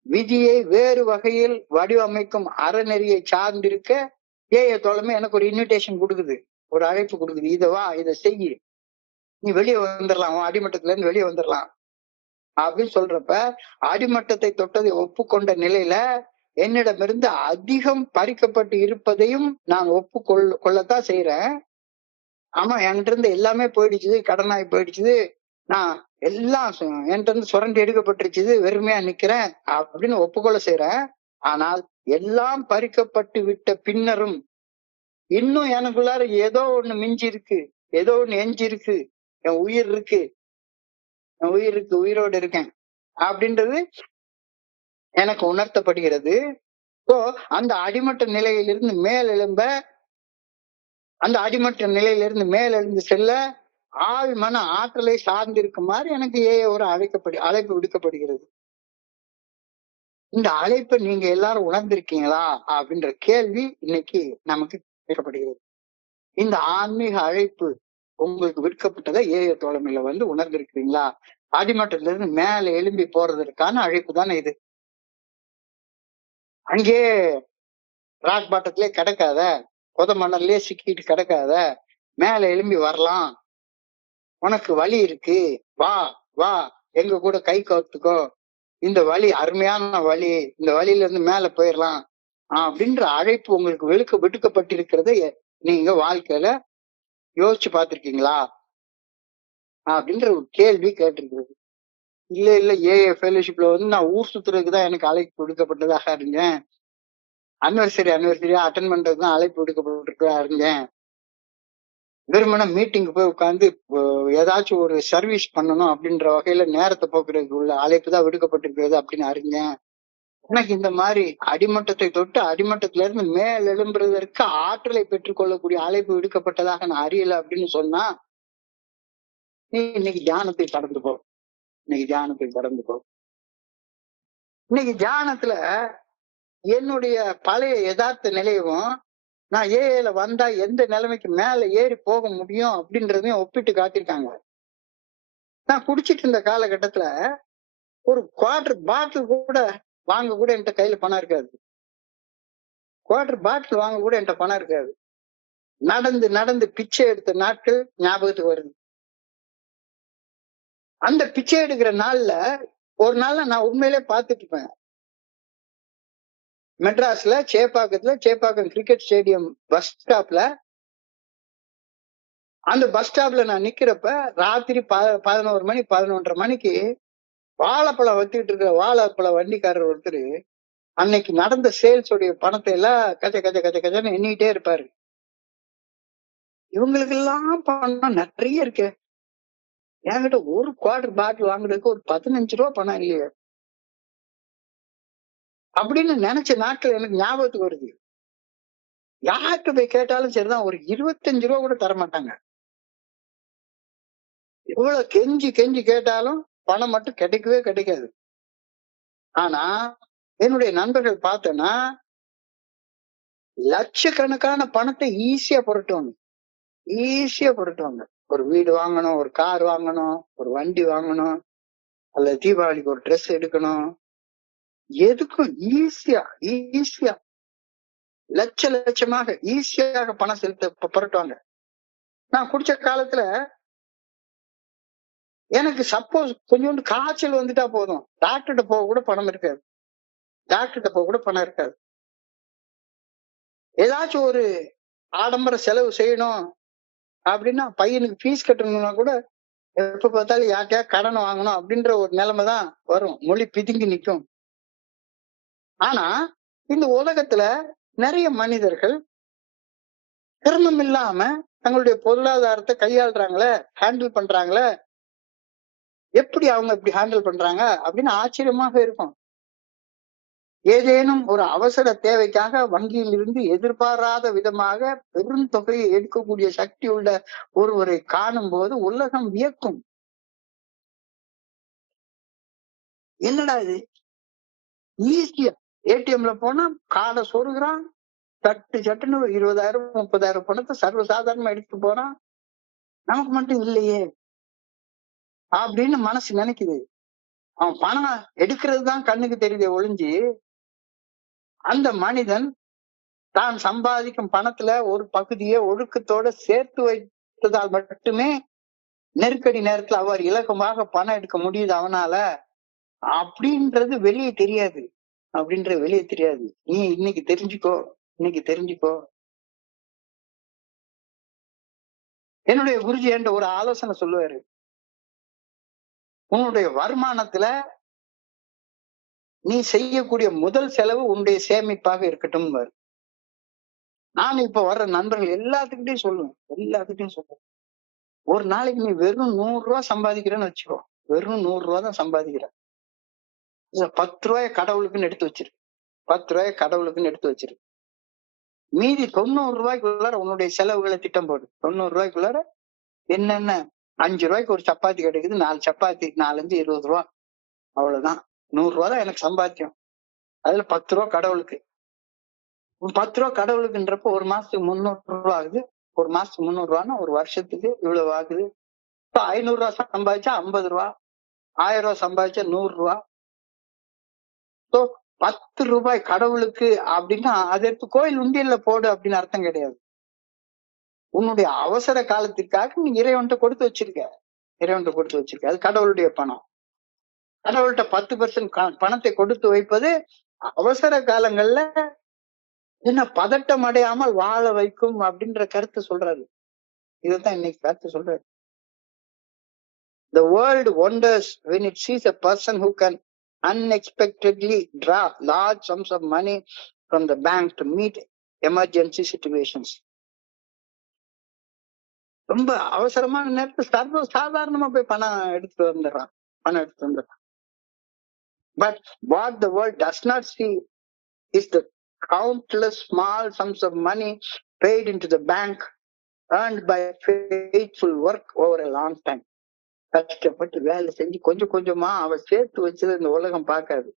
விதியை வேறு வகையில் வடிவமைக்கும் அறநெறியை சார்ந்திருக்க தோழமை எனக்கு ஒரு இன்விடேஷன் கொடுக்குது, ஒரு அழைப்பு கொடுக்குது. இதை செய்யு, நீ வெளியே வந்துடலாம், அடிமட்டத்துல இருந்து வெளியே வந்துடலாம் அப்படின்னு சொல்றப்ப அடிமட்டத்தை தொட்டதை ஒப்புக்கொண்ட நிலையில என்னிடமிருந்து அதிகம் பறிக்கப்பட்டு இருப்பதையும் நான் கொள்ளத்தான் செய்யறேன். ஆமா, என்கிட்ட இருந்து எல்லாமே போயிடுச்சு, கடனாய் போயிடுச்சு, நான் எல்லாம் என்கிட்ட இருந்து சுரண்டி எடுக்கப்பட்டுருச்சு, வெறுமையா நிக்கிறேன் அப்படின்னு ஒப்புக்கொள்ள செய்யறேன். ஆனால் எல்லாம் பறிக்கப்பட்டு விட்ட பின்னரும் இன்னும் எனக்குள்ளார ஏதோ ஒண்ணு மிஞ்சி இருக்கு, ஏதோ ஒண்ணு எஞ்சி இருக்கு, என் உயிர் இருக்கு, உயிரோடு இருக்கேன் அப்படின்றது எனக்கு உணர்த்தப்படுகிறது. அந்த அடிமட்ட நிலையிலிருந்து மேலெழுந்து செல்ல ஆள் மன ஆற்றலை சார்ந்திருக்குமாறு எனக்கு ஒரு அழைப்பு விடுக்கப்படுகிறது. இந்த அழைப்பை நீங்க எல்லாரும் உணர்ந்திருக்கீங்களா அப்படின்ற கேள்வி இன்னைக்கு நமக்கு கேட்கப்படுகிறது. இந்த ஆன்மீக அழைப்பு உங்களுக்கு விடுக்கப்பட்டதை தோழமையில உணர்ந்திருக்கிறீங்களா? அடிமட்டத்துல இருந்து மேல எழும்பி போறதற்கான அழைப்பு தானே இது. அங்கே ராக் பாட்டத்திலே கிடக்காத, புத மணல்லே சிக்கிட்டு கிடக்காத, மேல எழும்பி வரலாம், உனக்கு வழி இருக்கு, வா வா எங்க கூட கை கோர்த்துக்கோ, இந்த வழி அருமையான வழி, இந்த வழியில இருந்து மேல போயிடலாம் அப்படின்ற அழைப்பு உங்களுக்கு விடுக்கப்பட்டிருக்கிறத நீங்க வாழ்க்கையில யோசிச்சு பார்த்திருக்கீங்களா அப்படின்ற ஒரு கேள்வி கேட்டிருக்கிறது. இல்ல ஃபெலோஷிப்ல நான் ஊர் சுத்துறதுக்குதான் எனக்கு அழைப்பு விடுக்கப்பட்டதாக இருந்தேன், அனிவர்சரியா அட்டன் பண்றதுதான் அழைப்பு விடுக்கப்பட்டிருக்கா இருந்தேன், வெறுமன மீட்டிங் போய் உட்காந்து ஏதாச்சும் ஒரு சர்வீஸ் பண்ணணும் அப்படின்ற வகையில நேரத்தை போக்குறதுக்கு உள்ள அழைப்பு தான் விடுக்கப்பட்டிருக்கிறது அப்படின்னு அறிஞ்சேன். எனக்கு இந்த மாதிரி அடிமட்டத்தை தொட்டு அடிமட்டத்துல இருந்து மேல் எழும்புறதற்கு ஆற்றலை பெற்றுக்கொள்ளக்கூடிய அழைப்பு விடுக்கப்பட்டதாக நான் அறியல அப்படின்னு சொன்னா நீ இன்னைக்கு தியானத்தை கடந்து போ. இன்னைக்கு தியானத்துல என்னுடைய பழைய யதார்த்த நிலையவும் நான் ஏல வந்தா எந்த நிலைமைக்கு மேல ஏறி போக முடியும் அப்படின்றதையும் ஒப்பிட்டு காட்டியிருக்காங்க. நான் குடிச்சிட்டு இருந்த காலகட்டத்துல ஒரு குவார்டர் பாட்டில் கூட வாங்க கூட என்கிட்ட கையில பணம் இருக்காது. குவார்டர் பாட்டில் வாங்க கூட என்கிட்ட பணம் இருக்காது. நடந்து நடந்து பிச்சை எடுத்த நாட்கள் ஞாபகத்துக்கு வருது. அந்த பிச்சை எடுக்கிற நாள்ல ஒரு நாள்ல நான் உண்மையிலே பார்த்துட்டு இருப்பேன். மெட்ராஸ்ல சேப்பாக்கம் கிரிக்கெட் ஸ்டேடியம் பஸ் ஸ்டாப்ல, அந்த பஸ் ஸ்டாப்ல நான் நிக்கிறப்ப ராத்திரி 11 மணி 11:30 மணிக்கு வாழைப்பழம் வித்துக்கிட்டு இருக்கிற வாழைப்பழம் வண்டிக்காரர் ஒருத்தர் அன்னைக்கு நடந்த சேல்ஸ் உடைய பணத்தை எல்லாம் கஜ கஜ கஜ கஜன்னு எண்ணிட்டே இருப்பாரு. இவங்களுக்கு எல்லாம் பணம் நிறைய இருக்கு. என்கிட்ட ஒரு குவார்டர் பாட்டில் வாங்குறதுக்கு ஒரு 15 ரூபா பணம் இல்லையே அப்படின்னு நினைச்ச நாட்கள் எனக்கு ஞாபகத்துக்கு வருது. யார்கிட்ட போய் கேட்டாலும் சரிதான், ஒரு 25 ரூபா கூட தர மாட்டாங்க. எவ்வளவு கெஞ்சி கெஞ்சி கேட்டாலும் பணம் மட்டும் கிடைக்கவே கிடைக்காது. ஆனா என்னுடைய நண்பர்கள் பார்த்தேன்னா லட்சக்கணக்கான பணத்தை ஈஸியா புரட்டுவாங்க. ஒரு வீடு வாங்கணும், ஒரு கார் வாங்கணும், ஒரு வண்டி வாங்கணும், அல்லது தீபாவளிக்கு ஒரு ட்ரெஸ் எடுக்கணும், எதுக்கும் ஈஸியா லட்சமாக ஈஸியாக பணம் செலுத்த புரட்டுவாங்க. நான் குடிச்ச காலத்துல எனக்கு சப்போஸ் கொஞ்சோண்டு காய்ச்சல் வந்துட்டா போதும், டாக்டர்கிட்ட போக கூட பணம் இருக்காது. ஏதாச்சும் ஒரு ஆடம்பர செலவு செய்யணும் அப்படின்னா, பையனுக்கு ஃபீஸ் கட்டணும்னா கூட எப்ப பார்த்தாலும் யார்கிட்டயா கடன் வாங்கணும் அப்படின்ற ஒரு நிலைமை தான் வரும். மொழி பிதுங்கி நிற்கும். ஆனா இந்த உலகத்துல நிறைய மனிதர்கள் சிரமம் இல்லாம தங்களுடைய பொருளாதாரத்தை கையாளுறாங்களே, ஹேண்டில் பண்றாங்களே. எப்படி அவங்க இப்படி ஹேண்டில் பண்றாங்க அப்படின்னு ஆச்சரியமாக இருக்கும். ஏதேனும் ஒரு அவசர தேவைக்காக வங்கியில் இருந்து எதிர்பாராத விதமாக பெரும் தொகையை எடுக்கக்கூடிய சக்தி உள்ள ஒருவரை காணும் போது உலகம் வியக்கும். என்னடா இது, ஈஸியா ஏடிஎம்ல போனா காடை சொருகிறான், சட்டுன்னு 20,000 30,000 பணத்தை சர்வசாதாரணமா எடுத்துட்டு போறான், நமக்கு மட்டும் இல்லையே அப்படின்னு மனசு நினைக்குது. அவன் பணம் எடுக்கிறது தான் கண்ணுக்கு தெரியுதே ஒழிஞ்சு, அந்த மனிதன் தான் சம்பாதிக்கும் பணத்துல ஒரு பகுதியை ஒழுக்கத்தோட சேர்த்து வைத்ததால் மட்டுமே நெருக்கடி நேரத்துல அவர் இலக்கமாக பணம் எடுக்க முடியுது அவனால அப்படின்றது வெளியே தெரியாது. நீ இன்னைக்கு தெரிஞ்சுக்கோ. என்னுடைய குருஜி என்ற ஒரு ஆலோசனை சொல்லுவாரு, உன்னுடைய வருமானத்துல நீ செய்யக்கூடிய முதல் செலவு உன்னுடைய சேமிப்பாக இருக்கட்டும். நான் இப்ப வர்ற நண்பர்கள் எல்லாத்துக்கிட்டையும் சொல்லுவேன், ஒரு நாளைக்கு நீ வெறும் 100 ரூபாய் சம்பாதிக்கிறேன்னு வச்சுக்கோ, வெறும் 100 ரூபாய் தான் சம்பாதிக்கிற, 10 ரூபாய கடவுளுக்குன்னு எடுத்து வச்சிரு. மீதி 90 ரூபாய்க்குள்ளார உன்னுடைய செலவுகளை திட்டம் போடு. 90 ரூபாய்க்குள்ளார என்னென்ன, 5 ரூபாய்க்கு ஒரு சப்பாத்தி கிடைக்குது, 4 சப்பாத்தி, 4 5 20 ரூபா, அவ்வளவுதான். 100 ரூபா தான் எனக்கு சம்பாத்தியம், அதுல 10 ரூபா கடவுளுக்கு. 10 ரூபா கடவுளுக்குன்றப்ப ஒரு மாசத்துக்கு 300 ரூபா ஆகுது. ஒரு மாசத்துக்கு 300 ரூபான்னா ஒரு வருஷத்துக்கு இவ்வளவு ஆகுது. இப்ப 500 ரூபாய் சம்பாதிச்சா 50 ரூபா, 1000 ரூபாய் சம்பாதிச்சா 100 ரூபா. 10 ரூபாய் கடவுளுக்கு அப்படின்னா அது எடுத்து கோயில் உண்டியல்ல போடு அப்படின்னு அர்த்தம் கிடையாது. உன்னுடைய அவசர காலத்திற்காக நீ இறைவன்கிட்ட கொடுத்து வச்சிருக்க, அது கடவுளுடைய பணம். கடவுள்கிட்ட 10% பணத்தை கொடுத்து வைப்பது அவசர காலங்கள்ல என்ன பதட்டம் அடையாமல் வாழ வைக்கும் அப்படின்ற கருத்து சொல்றாரு. இதுதான் இன்னைக்கு கருத்து சொல்றாரு. The world wonders when it sees a person who can unexpectedly draw large sums of money from the bank to meet emergency situations. ரொம்ப அவசரமான நேரத்துல சர்வ சாதாரணமா போய் பணம் எடுத்துட்டு வந்துடுறான். But what the world does not see is the countless small sums of money paid into the bank, earned by faithful work over a long time. கஷ்டப்பட்டு வேலை செஞ்சு கொஞ்சம் கொஞ்சமா அவ சேர்த்து வச்சது இந்த உலகம் பார்க்காது.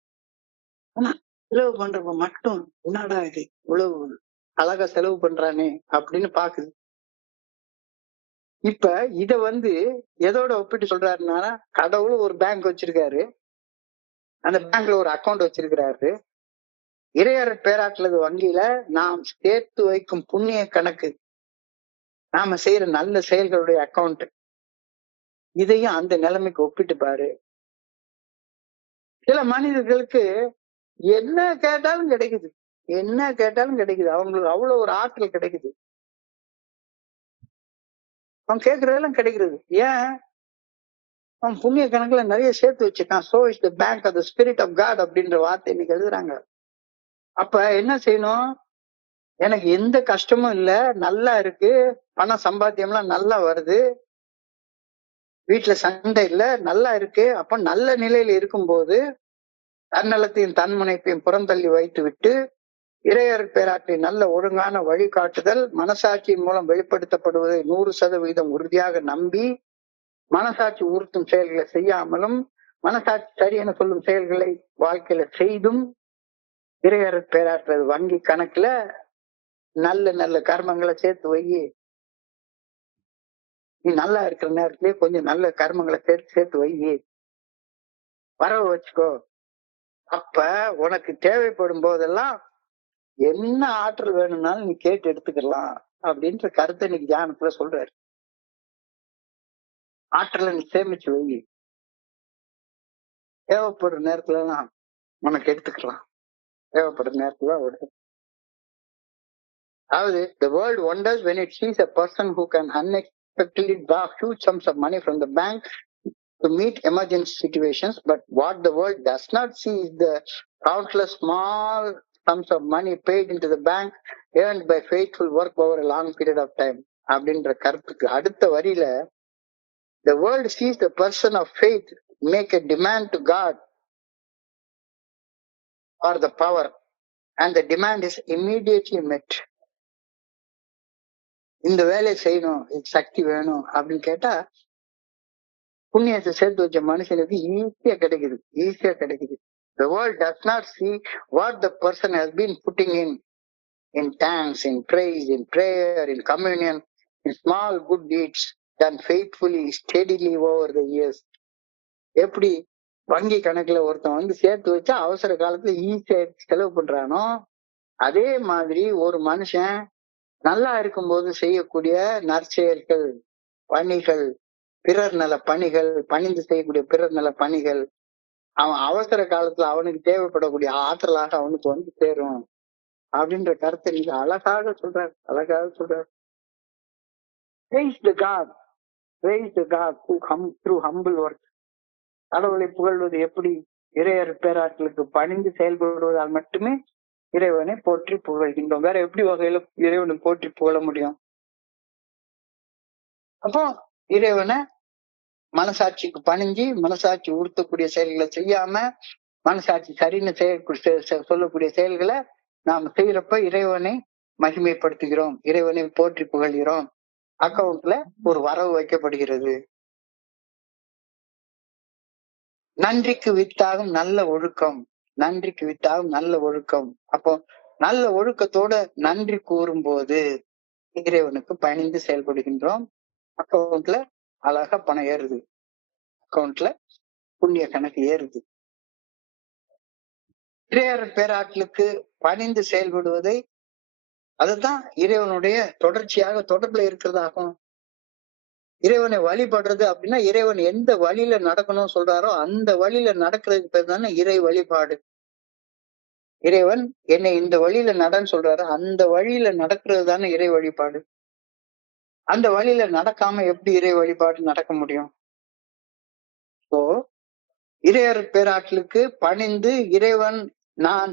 ஆனா செலவு பண்றப்ப மட்டும் என்னடா இது இவ்வளவு அழகா செலவு பண்றானே அப்படின்னு பாக்குது. இப்ப இத எதோட ஒப்பிட்டு சொல்றாருன்னா, கடவுள் ஒரு பேங்க் வச்சிருக்காரு, அந்த பேங்க்ல ஒரு அக்கௌண்ட் வச்சிருக்கிறாரு. இறையர் பேராற்றல் வங்கியில நாம் சேர்த்து வைக்கும் புண்ணிய கணக்கு, நாம செய்யற நல்ல செயல்களுடைய அக்கௌண்ட், இதையும் அந்த நிலைமைக்கு ஒப்பிட்டு பாரு. சில மனிதர்களுக்கு என்ன கேட்டாலும் கிடைக்குது, என்ன கேட்டாலும் கிடைக்குது. அவங்களுக்கு அவ்வளவு ஒரு ஆற்றல் கிடைக்குது. அவன் கேட்கறதெல்லாம் கிடைக்கிறது. ஏன்? அவன் புண்ணிய கணக்குல நிறைய சேர்த்து வச்சிருக்கான். So is the bank of the spirit of God அப்படின்ற வார்த்தை இன்னைக்கு எழுதுறாங்க. அப்ப என்ன செய்யணும்? எனக்கு எந்த கஷ்டமும் இல்ல, நல்லா இருக்கு, பணம் சம்பாத்தியம்லாம் நல்லா வருது, வீட்டுல சண்டை இல்ல, நல்லா இருக்கு. அப்ப நல்ல நிலையில இருக்கும்போது தன்னலத்தையும் தன்முனைப்பையும் புறந்தள்ளி வைத்து விட்டு இறையர் பேராற்றின் நல்ல ஒழுங்கான வழிகாட்டுதல் மனசாட்சியின் மூலம் வெளிப்படுத்தப்படுவதை 100% உறுதியாக நம்பி, மனசாட்சி உறுத்தும் செயல்களை செய்யாமலும் மனசாட்சி சரி என சொல்லும் செயல்களை வாழ்க்கையில செய்தும் இறையர் பேராற்றல் வங்கி கணக்குல நல்ல நல்ல கர்மங்களை சேர்த்து வை. நீ நல்லா இருக்கிற நேரத்திலேயே கொஞ்சம் நல்ல கர்மங்களை சேர்த்து சேர்த்து வை, வரவு வச்சுக்கோ. அப்ப உனக்கு தேவைப்படும் போதெல்லாம் என்ன ஆற்றல் வேணும்னாலும் நீ கேட்டு எடுத்துக்கலாம் அப்படின்ற கருத்தை இன்னைக்கு தியானத்துல சொல்றாரு. ஆற்றலை நீ சேமிச்சு வை, தேவைப்படுற நேரத்துல எல்லாம் உனக்கு எடுத்துக்கலாம், தேவைப்படுற நேரத்துல விடு. அதாவது the world wonders when it sees a person who can unexpectedly draw huge sums of money from the bank to meet emergency situations, but what the world does not see is the countless small sums of money paid into the bank earned by faithful work over a long period of time அப்படின்ற கருத்துக்கு அடுத்த வரியில the world sees the person of faith make a demand to God or the power and the demand is immediately met. இந்த வேலையை செய்யணும், சக்தி வேணும் அப்படின்னு கேட்டா புண்ணியத்தை சேர்த்து வச்ச மனுஷனுக்கு ஈஸியா கிடைக்குது, ஈஸியா கிடைக்குது. The world does not see what the person has been putting in thanks, in praise, in prayer, in communion, in small good deeds done faithfully, steadily over the years. எப்படி வங்கி கணக்குல ஒருத்தன் வந்து சேர்த்து வச்சா அவசர காலத்துல ஈஸியா செலவு பண்றானோ, அதே மாதிரி ஒரு மனுஷன் நல்லா இருக்கும்போது செய்யக்கூடிய நற்செயல்கள், பணிகள், பிறர் நல பணிகள், பணிந்து செய்யக்கூடிய பிறர் நல பணிகள் அவன் அவசர காலத்துல அவனுக்கு தேவைப்படக்கூடிய ஆற்றலாக அவனுக்கு வந்து சேரும் அப்படின்ற கருத்தை நீங்க அழகாக சொல்றாரு, அழகாக சொல்றாரு. Praise the God, praise the God who come through humble work. கடவுளை புகழ்வது எப்படி? இறையர் பேராற்றலுக்கு பணிந்து செயல்படுவதால் மட்டுமே இறைவனை போற்றி புகழ்கின்றோம். வேற எப்படி வகையில இறைவனை போற்றி புகழ முடியும்? அப்போ இறைவனை மனசாட்சிக்கு பணிஞ்சு மனசாட்சி உறுத்தக்கூடிய செயல்களை செய்யாம மனசாட்சி சரின்னு சொல்லக்கூடிய செயல்களை நாம் செய்யறப்ப இறைவனை மகிமைப்படுத்துகிறோம், இறைவனை போற்றி புகழ்கிறோம். அக்கௌண்ட்ல ஒரு வரவு வைக்கப்படுகிறது. நன்றிக்கு வித்தாகும் நல்ல ஒழுக்கம், நன்றிக்கு வித்தாகும் நல்ல ஒழுக்கம். அப்போ நல்ல ஒழுக்கத்தோட நன்றி கூறும் போது இறைவனுக்கு பணிந்து செயல்படுகின்றோம். அக்கௌண்ட்ல அழகா பணம் ஏறுது, அக்கௌண்ட்ல புண்ணிய கணக்கு ஏறுது. இறையர் பேராற்றலுக்கு பணிந்து செயல்படுவதை அதுதான் இறைவனுடைய தொடர்ச்சியாக தொடர்புல இருக்கிறதாகும். இறைவனை வழிபடுறது அப்படின்னா இறைவன் எந்த வழியில நடக்கணும்னு சொல்றாரோ அந்த வழியில நடக்கிறதுக்கு பேர் தானே இறை வழிபாடு. இறைவன் என்னை இந்த வழியில நடன்னு சொல்றாரு, அந்த வழியில நடக்கிறது தானே இறை வழிபாடு. அந்த வழியில நடக்காம எப்படி இறை வழிபாடு நடக்க முடியும்? இப்போ இறையர் பேராற்றலுக்கு பணிந்து இறைவன் நான்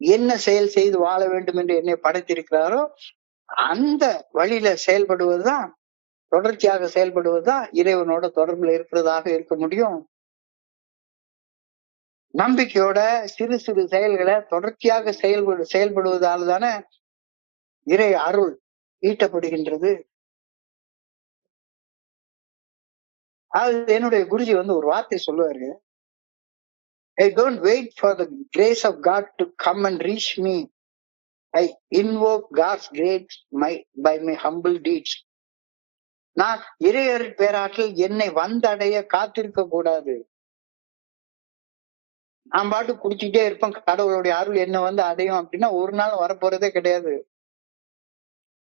என்ன செயல் செய்து வாழ வேண்டும் என்று என்னை படைத்திருக்கிறாரோ அந்த வழியில செயல்படுவதுதான், தொடர்ச்சியாக செயல்படுவதுதான் இறைவனோட தொடர்புல இருக்கிறதாக இருக்க முடியும். நம்பிக்கையோட சிறு சிறு செயல்களை தொடர்ச்சியாக செயல்படுவதால் தானே இறை அருள் ஈட்டப்படுகின்றது. அது என்னுடைய குருஜி வந்து ஒரு வார்த்தை சொல்லுவாரு, I don't wait for the grace of God to come and reach me. I invoke God's grace by my humble deeds. நான் இறையர் பேராற்றல் என்னை வந்தடைய காத்திருக்க கூடாது. நான் பாட்டு குடிச்சுட்டே இருப்பேன், கடவுளுடைய அருள் என்ன வந்து அடையும் அப்படின்னா ஒரு நாள் வரப்போறதே கிடையாது.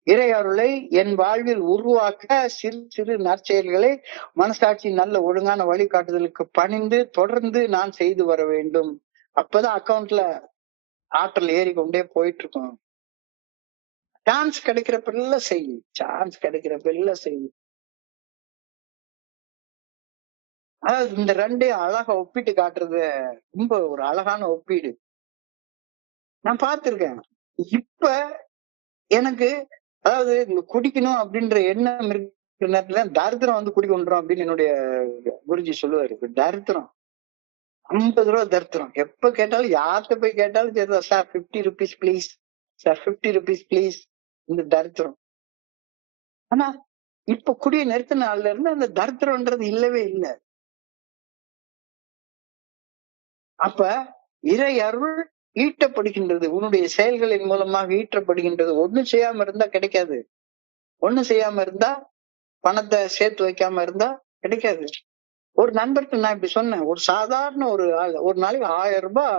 இறை அருளை என் வாழ்வில் உருவாக்க சிறு சிறு நற்செயல்களை மனசாட்சி நல்ல ஒழுங்கான வழிகாட்டுதலுக்கு பணிந்து தொடர்ந்து நான் செய்து வர வேண்டும். அப்பதான் அக்கௌண்ட்ல ஆற்றல் ஏறிக்கொண்டே போயிட்டு இருக்கும். சான்ஸ் கிடைக்கிறப்பெல்லாம் செய்யும், சான்ஸ் கிடைக்கிறப்பெல்லாம் செய்யும். அதாவது இந்த ரெண்டையும் அழகா ஒப்பிட்டு காட்டுறது ரொம்ப ஒரு அழகான ஒப்பீடு. நான் பார்த்திருக்கேன். இப்ப எனக்கு அதாவது இந்த குடிக்கணும் அப்படின்ற எண்ணம் இருக்கிற நேரத்துல தரித்திரம் வந்து குடி கொண்டுரும் அப்படின்னு என்னுடைய குருஜி சொல்லுவாரு. தரித்திரம் 50 ரூபா தரித்திரம். எப்ப கேட்டாலும் யார்கிட்ட போய் கேட்டாலும் சரிதான், sir 50 rupees please, sir 50 rupees please. இந்த தரித்திரம். ஆனா இப்ப குடிய நிறுத்தின நாள்ல இருந்து அந்த தரித்திரம்ன்றது இல்லவே இல்லை. அப்ப இறை அருள் ஈட்டப்படுகின்றது, உன்னுடைய செயல்களின் மூலமாக ஈட்டப்படுகின்றது. ஒண்ணும் செய்யாம இருந்தா கிடைக்காது. ஒண்ணும் செய்யாம இருந்தா, பணத்தை சேர்த்து வைக்காம இருந்தா கிடைக்காது. ஒரு நண்பருக்கு நான் இப்படி சொன்னேன், ஒரு சாதாரண ஒரு ஆள் ஒரு நாளைக்கு 1000 ரூபாய்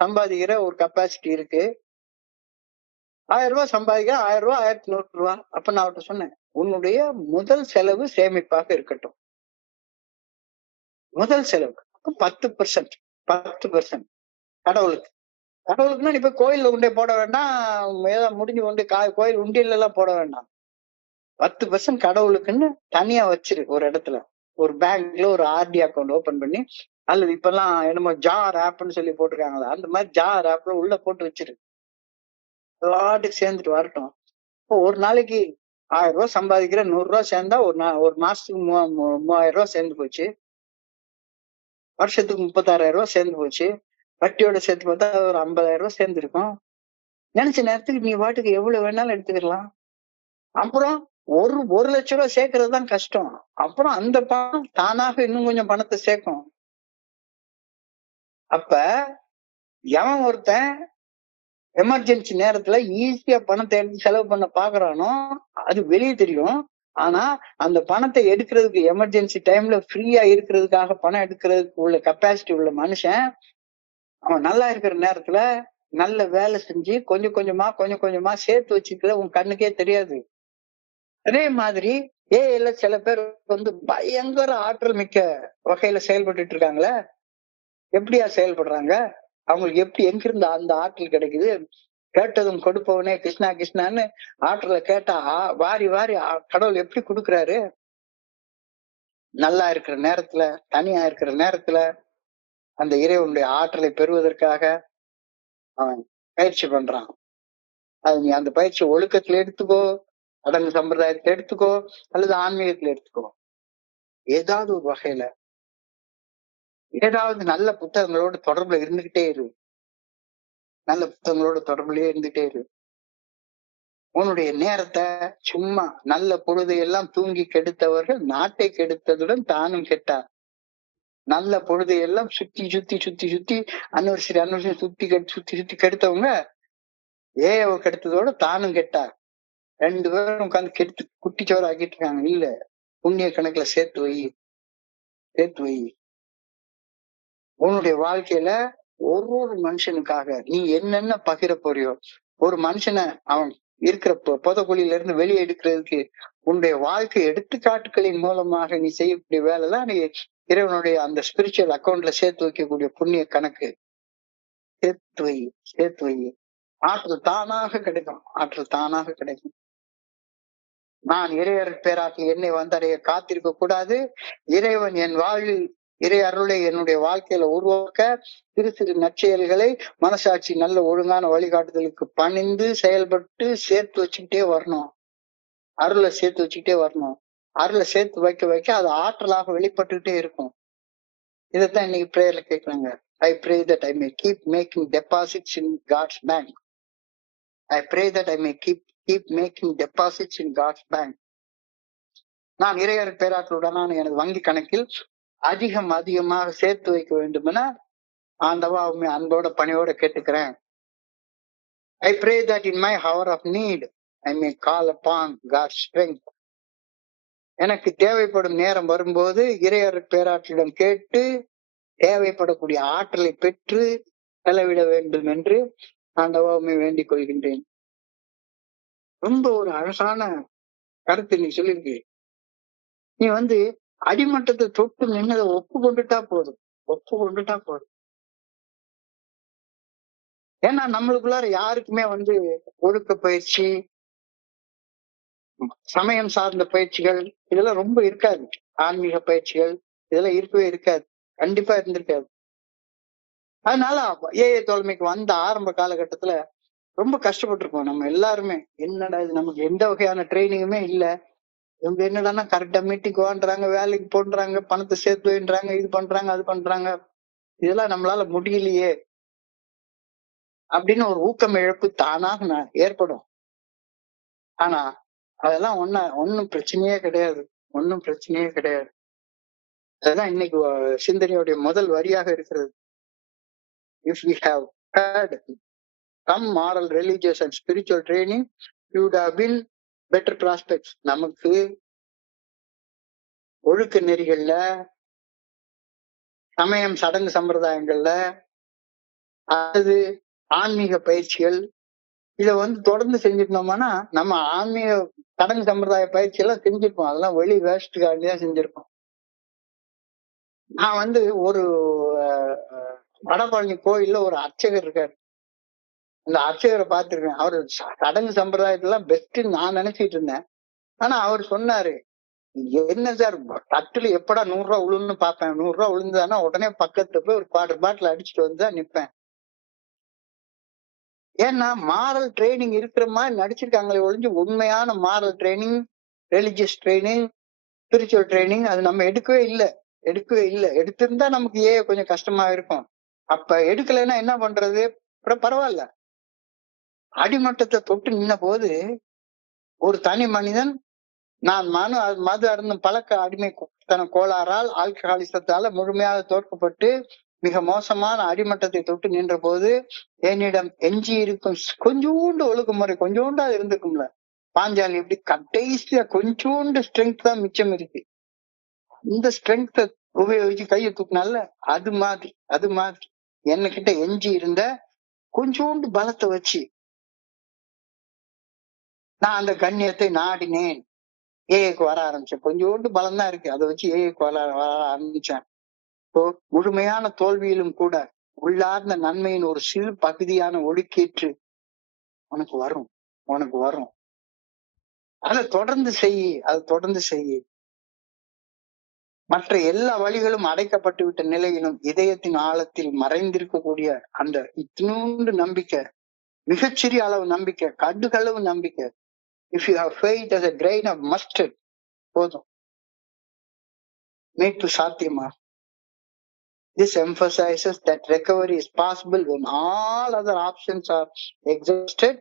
சம்பாதிக்கிற ஒரு கெப்பாசிட்டி இருக்கு. 1000 ரூபாய் சம்பாதிக்க 1000 ரூபாய் 1100 ரூபாய். அப்ப நான் அவர்கிட்ட சொன்னேன், உன்னுடைய முதல் செலவு சேமிப்பாக இருக்கட்டும். முதல் செலவு 10%, 10% கடவுளுக்கு. கடவுளுக்குன்னா நீ போய் கோயில்ல உண்டே போட வேண்டாம், ஏதாவது முடிஞ்சு கொண்டு கோயில் உண்டியல்ல எல்லாம் போட வேண்டாம். 10% கடவுளுக்குன்னு தனியா வச்சிரு ஒரு இடத்துல. ஒரு பேங்க்ல ஒரு ஆர்டி அக்கௌண்ட் ஓபன் பண்ணி, அல்லது இப்ப எல்லாம் என்னமோ ஜார் ஆப்னு சொல்லி போட்டிருக்காங்களா, அந்த மாதிரி ஜார் ஆப்ல உள்ள போட்டு வச்சிரு. வாட்டுக்கு சேர்ந்துட்டு வரட்டும். இப்போ ஒரு நாளைக்கு 1000 ரூபாய் சம்பாதிக்கிற 100 ரூபாய் சேர்ந்தா ஒரு மாசத்துக்கு 3000 ரூபாய் சேர்ந்து போச்சு. வருஷத்துக்கு 36,000 ரூபாய் சேர்ந்து போச்சு. வட்டியோட சேர்த்து பார்த்தா ஒரு 50,000 ரூபாய் சேர்ந்து இருக்கும். நினைச்ச நேரத்துக்கு நீ வாட்டுக்கு எவ்வளவு வேணாலும் எடுத்துக்கலாம். அப்புறம் ஒரு லட்சம் ரூபாய் சேர்க்கறது தான் கஷ்டம். அப்புறம் அந்த பணம் தானாக இன்னும் கொஞ்சம் பணத்தை சேர்க்கும். அப்ப எவன் ஒருத்தன் எமர்ஜென்சி நேரத்துல ஈஸியா பணத்தை எடுத்து செலவு பண்ண பாக்குறானோ அது வெளியே தெரியும். ஆனா அந்த பணத்தை எடுக்கிறதுக்கு எமர்ஜென்சி டைம்ல ஃப்ரீயா இருக்கிறதுக்காக பணம் எடுக்கிறதுக்கு உள்ள கெப்பாசிட்டி உள்ள மனுஷன், அவன் நல்லா இருக்கிற நேரத்துல நல்ல வேலை செஞ்சு கொஞ்சம் கொஞ்சமா சேர்த்து வச்சுக்கிற உன் கண்ணுக்கே தெரியாது. அதே மாதிரி ஏஐல சில பேர் வந்து பயங்கர ஆற்றல் மிக்க வகையில செயல்பட்டு இருக்காங்களே. எப்படியா செயல்படுறாங்க? அவங்களுக்கு எப்படி எங்கிருந்து அந்த ஆற்றல் கிடைக்குது? கேட்டதும் கொடுப்பவனே கிருஷ்ணா கிருஷ்ணான்னு ஆற்றலை கேட்டா வாரி வாரி கடவுள் எப்படி கொடுக்குறாரு? நல்லா இருக்கிற நேரத்துல, தனியா இருக்கிற நேரத்துல அந்த இறைவனுடைய ஆற்றலை பெறுவதற்காக அவன் பயிற்சி பண்றான். அது நீ அந்த பயிற்சி ஒழுக்கத்துல எடுத்துக்கோ, அடங்கு சம்பிரதாயத்தை எடுத்துக்கோ, அல்லது ஆன்மீகத்துல எடுத்துக்கோ. ஏதாவது ஒரு வகையில ஏதாவது நல்ல புத்தகங்களோட தொடர்புல இருந்துகிட்டே இரு. நல்ல புத்தகங்களோட தொடர்புலயே இருந்துட்டே இரு. உன்னுடைய நேரத்தை சும்மா நல்ல பொழுது எல்லாம் தூங்கி கெடுத்தவர்கள் நாட்டை கெடுத்ததுடன் தானும் கெட்டார். நல்ல பொழுது எல்லாம் சுத்தி சுத்தி சுத்தி சுத்தி அனிவர்சரி சுத்தி சுத்தி கெடுத்தவங்க கெடுத்ததோட தானும் கெட்டார். 2 பேரும் உட்காந்து கெடுத்து குட்டிச்சோறு ஆக்கிட்டு இருக்காங்க. இல்ல, புண்ணிய கணக்குல சேர்த்து வை, சேர்த்து வை. உன்னுடைய வாழ்க்கையில ஒரு மனுஷனுக்காக நீ என்னென்ன பகிர போறியோ, ஒரு மனுஷனை அவன் இருக்கிற புதக்குழியில இருந்து வெளியே எடுக்கிறதுக்கு உன்னுடைய வாழ்க்கை எடுத்துக்காட்டுகளின் மூலமாக நீ செய்யக்கூடிய வேலை தான் நீ இறைவனுடைய அந்த ஸ்பிரிச்சுவல் அக்கௌண்ட்ல சேர்த்து வைக்கக்கூடிய புண்ணிய கணக்கு. சேர்த்து வை, சேர்த்து வை. ஆற்றல் தானாக கிடைக்கும், ஆற்றல் தானாக கிடைக்கும். நான் இறையர் பேராற்றல் என்னை வந்தடைய காத்திருக்க கூடாது. இறைவன் என் வாழ்வில் இறை அருளை என்னுடைய வாழ்க்கையில உருவாக்க சிறு சிறு நற்செயல்களை மனசாட்சி நல்ல ஒழுங்கான வழிகாட்டுதலுக்கு பணிந்து செயல்பட்டு சேர்த்து வச்சுக்கிட்டே வரணும். அருளை சேர்த்து வச்சுக்கிட்டே வரணும். அருளை சேர்த்து வைக்க வைக்க அது ஆற்றலாக வெளிப்பட்டுக்கிட்டே இருக்கும். இதைத்தான் இன்னைக்கு பிரேயர்ல கேட்கிறாங்க. I pray that I may keep making deposits in God's bank. I pray that I may keep making deposits in God's bank. நான் இறையர் பேராற்றலுடனான எனது வங்கி கணக்கில் அதிகமாக சேர்த்து வைக்க வேண்டும் என ஆண்டவா உண்மை அன்போட பணியோட கேட்டுக்கிறேன். I pray that in my hour of need I may call upon God's strength. எனக்கு தேவைப்படும் நேரம் வரும்போது இறையர் பேராற்றலிடம் கேட்டு தேவைப்படக்கூடிய ஆற்றலை பெற்று செலவிட வேண்டும் என்று ஆண்டவாமை வேண்டிக் கொள்கின்றேன். ரொம்ப ஒரு அழகான கருத்து நீ சொல்லியிருக்கு. நீ அடிமட்டத்தை தொட்டு நின்னதை ஒப்பு கொண்டுட்டா போதும். ஏன்னா நம்மளுக்குள்ளார யாருக்குமே ஒழுக்க பயிற்சி, சமயம் சார்ந்த பயிற்சிகள் இதெல்லாம் ரொம்ப இருக்காது. ஆன்மீக பயிற்சிகள் இதெல்லாம் இருக்கவே இருக்காது. கண்டிப்பா இருந்திருக்காது. அதனால ஏஐ தோழமைக்கு வந்த ஆரம்ப காலகட்டத்துல ரொம்ப கஷ்டப்பட்டிருக்கோம் நம்ம எல்லாருமே. என்னடா இது, நமக்கு எந்த வகையான ட்ரைனிங்குமே இல்ல. இவங்க என்னடான்னா கரெக்டா மீட்டிங் வாங்குறாங்க, வேலைக்கு போன்றாங்க, பணத்தை சேர்த்து வைன்றாங்க, இது பண்றாங்க அது பண்றாங்க, இதெல்லாம் நம்மளால முடியலையே அப்படின்னு ஒரு ஊக்கம் இழப்பு தானாக ஏற்படும். ஆனா அதெல்லாம் ஒன்னும் பிரச்சனையே கிடையாது. அதுதான் இன்னைக்கு சிந்தனையுடைய முதல் வரியாக இருக்கிறது. If we have had some moral, religious and spiritual training, you would have been better prospects. நமக்கு ஒழுக்க நெறிகள்ல, சமயம் சடங்கு சம்பிரதாயங்கள்ல, அது ஆன்மீக பயிற்சிகள் இத தொடர்ந்து செஞ்சிருந்தோம்னா நம்ம ஆன்மீக சடங்கு சம்பிரதாய பயிற்சி எல்லாம் செஞ்சிருப்போம். அதெல்லாம் வெளி வேஸ்ட்டுக்காண்டியா செஞ்சிருப்போம். நான் ஒரு வடபழனி கோயில்ல ஒரு அர்ச்சகர் இருக்காரு. அந்த அர்ச்சகரை பார்த்திருக்கேன். அவரு சடங்கு சம்பிரதாயத்தெல்லாம் பெஸ்ட்ன்னு நான் நினைச்சிட்டு இருந்தேன். ஆனா அவர் சொன்னாரு, என்ன சார் தட்டுல எப்படா 100 ரூபா விழுன்னு பாப்பேன். 100 ரூபா விழுந்தானா உடனே பக்கத்துல போய் ஒரு குவார்டர் பாட்டில் அடிச்சுட்டு வந்துதான் நிப்பேன். ஏன்னா மாரல் ட்ரைனிங் இருக்கிற மாதிரி நடிச்சிருக்காங்களே ஒழிஞ்சு உண்மையான moral training, religious training, spiritual training அது நம்ம எடுக்கவே இல்லை. எடுத்திருந்தா நமக்கு கொஞ்சம் கஷ்டமா இருக்கும். அப்ப எடுக்கலைன்னா என்ன பண்றது? பரவாயில்ல. அடிமட்டத்தை தொட்டு நின்ன போது ஒரு தனி மனிதன் நான் மது அருந்தும் பழக்க அடிமைத்தன கோளாறால் ஆல்கஹாலிசத்தால முழுமையாக தோற்கப்பட்டு மிக மோசமான அடிமட்டத்தை தொட்டு நின்ற போது என்னிடம் எஞ்சி இருக்கும் கொஞ்சோண்டு ஒழுங்குமுறை கொஞ்சோண்டா இருந்திருக்கும்ல. பாஞ்சாலி எப்படி கடைசியா கொஞ்சோண்டு ஸ்ட்ரென்த் தான் மிச்சம் இருக்கு. இந்த ஸ்ட்ரென்த்தை உபயோகிச்சு கையை தூக்குனால அது மாதிரி என்ன கிட்ட எஞ்சி இருந்த கொஞ்சோண்டு பலத்தை வச்சு நான் அந்த கண்ணியத்தை நாடினேன். ஏஐக்கு வர ஆரம்பிச்சேன். கொஞ்சோண்டு பலம் தான் இருக்கு, அதை வச்சு ஏஐக்கு வர ஆரம்பிச்சேன். இப்போ முழுமையான தோல்வியிலும் கூட உள்ளார்ந்த நன்மையின் ஒரு சிறு பகுதியான ஒழுக்கேற்று உனக்கு வரும். அதை தொடர்ந்து செய். மற்ற எல்லா வழிகளும் அடைக்கப்பட்டு விட்ட நிலையிலும் இதயத்தின் ஆழத்தில் மறைந்திருக்கக்கூடிய அந்த இத்தினூண்டு நம்பிக்கை, மிகச்சிறிய அளவு நம்பிக்கை, கடுகளவு நம்பிக்கை, if you have faith as a grain of mustard, போதும், மீட்பு சாத்தியமா. This emphasizes that recovery is possible when all other options are exhausted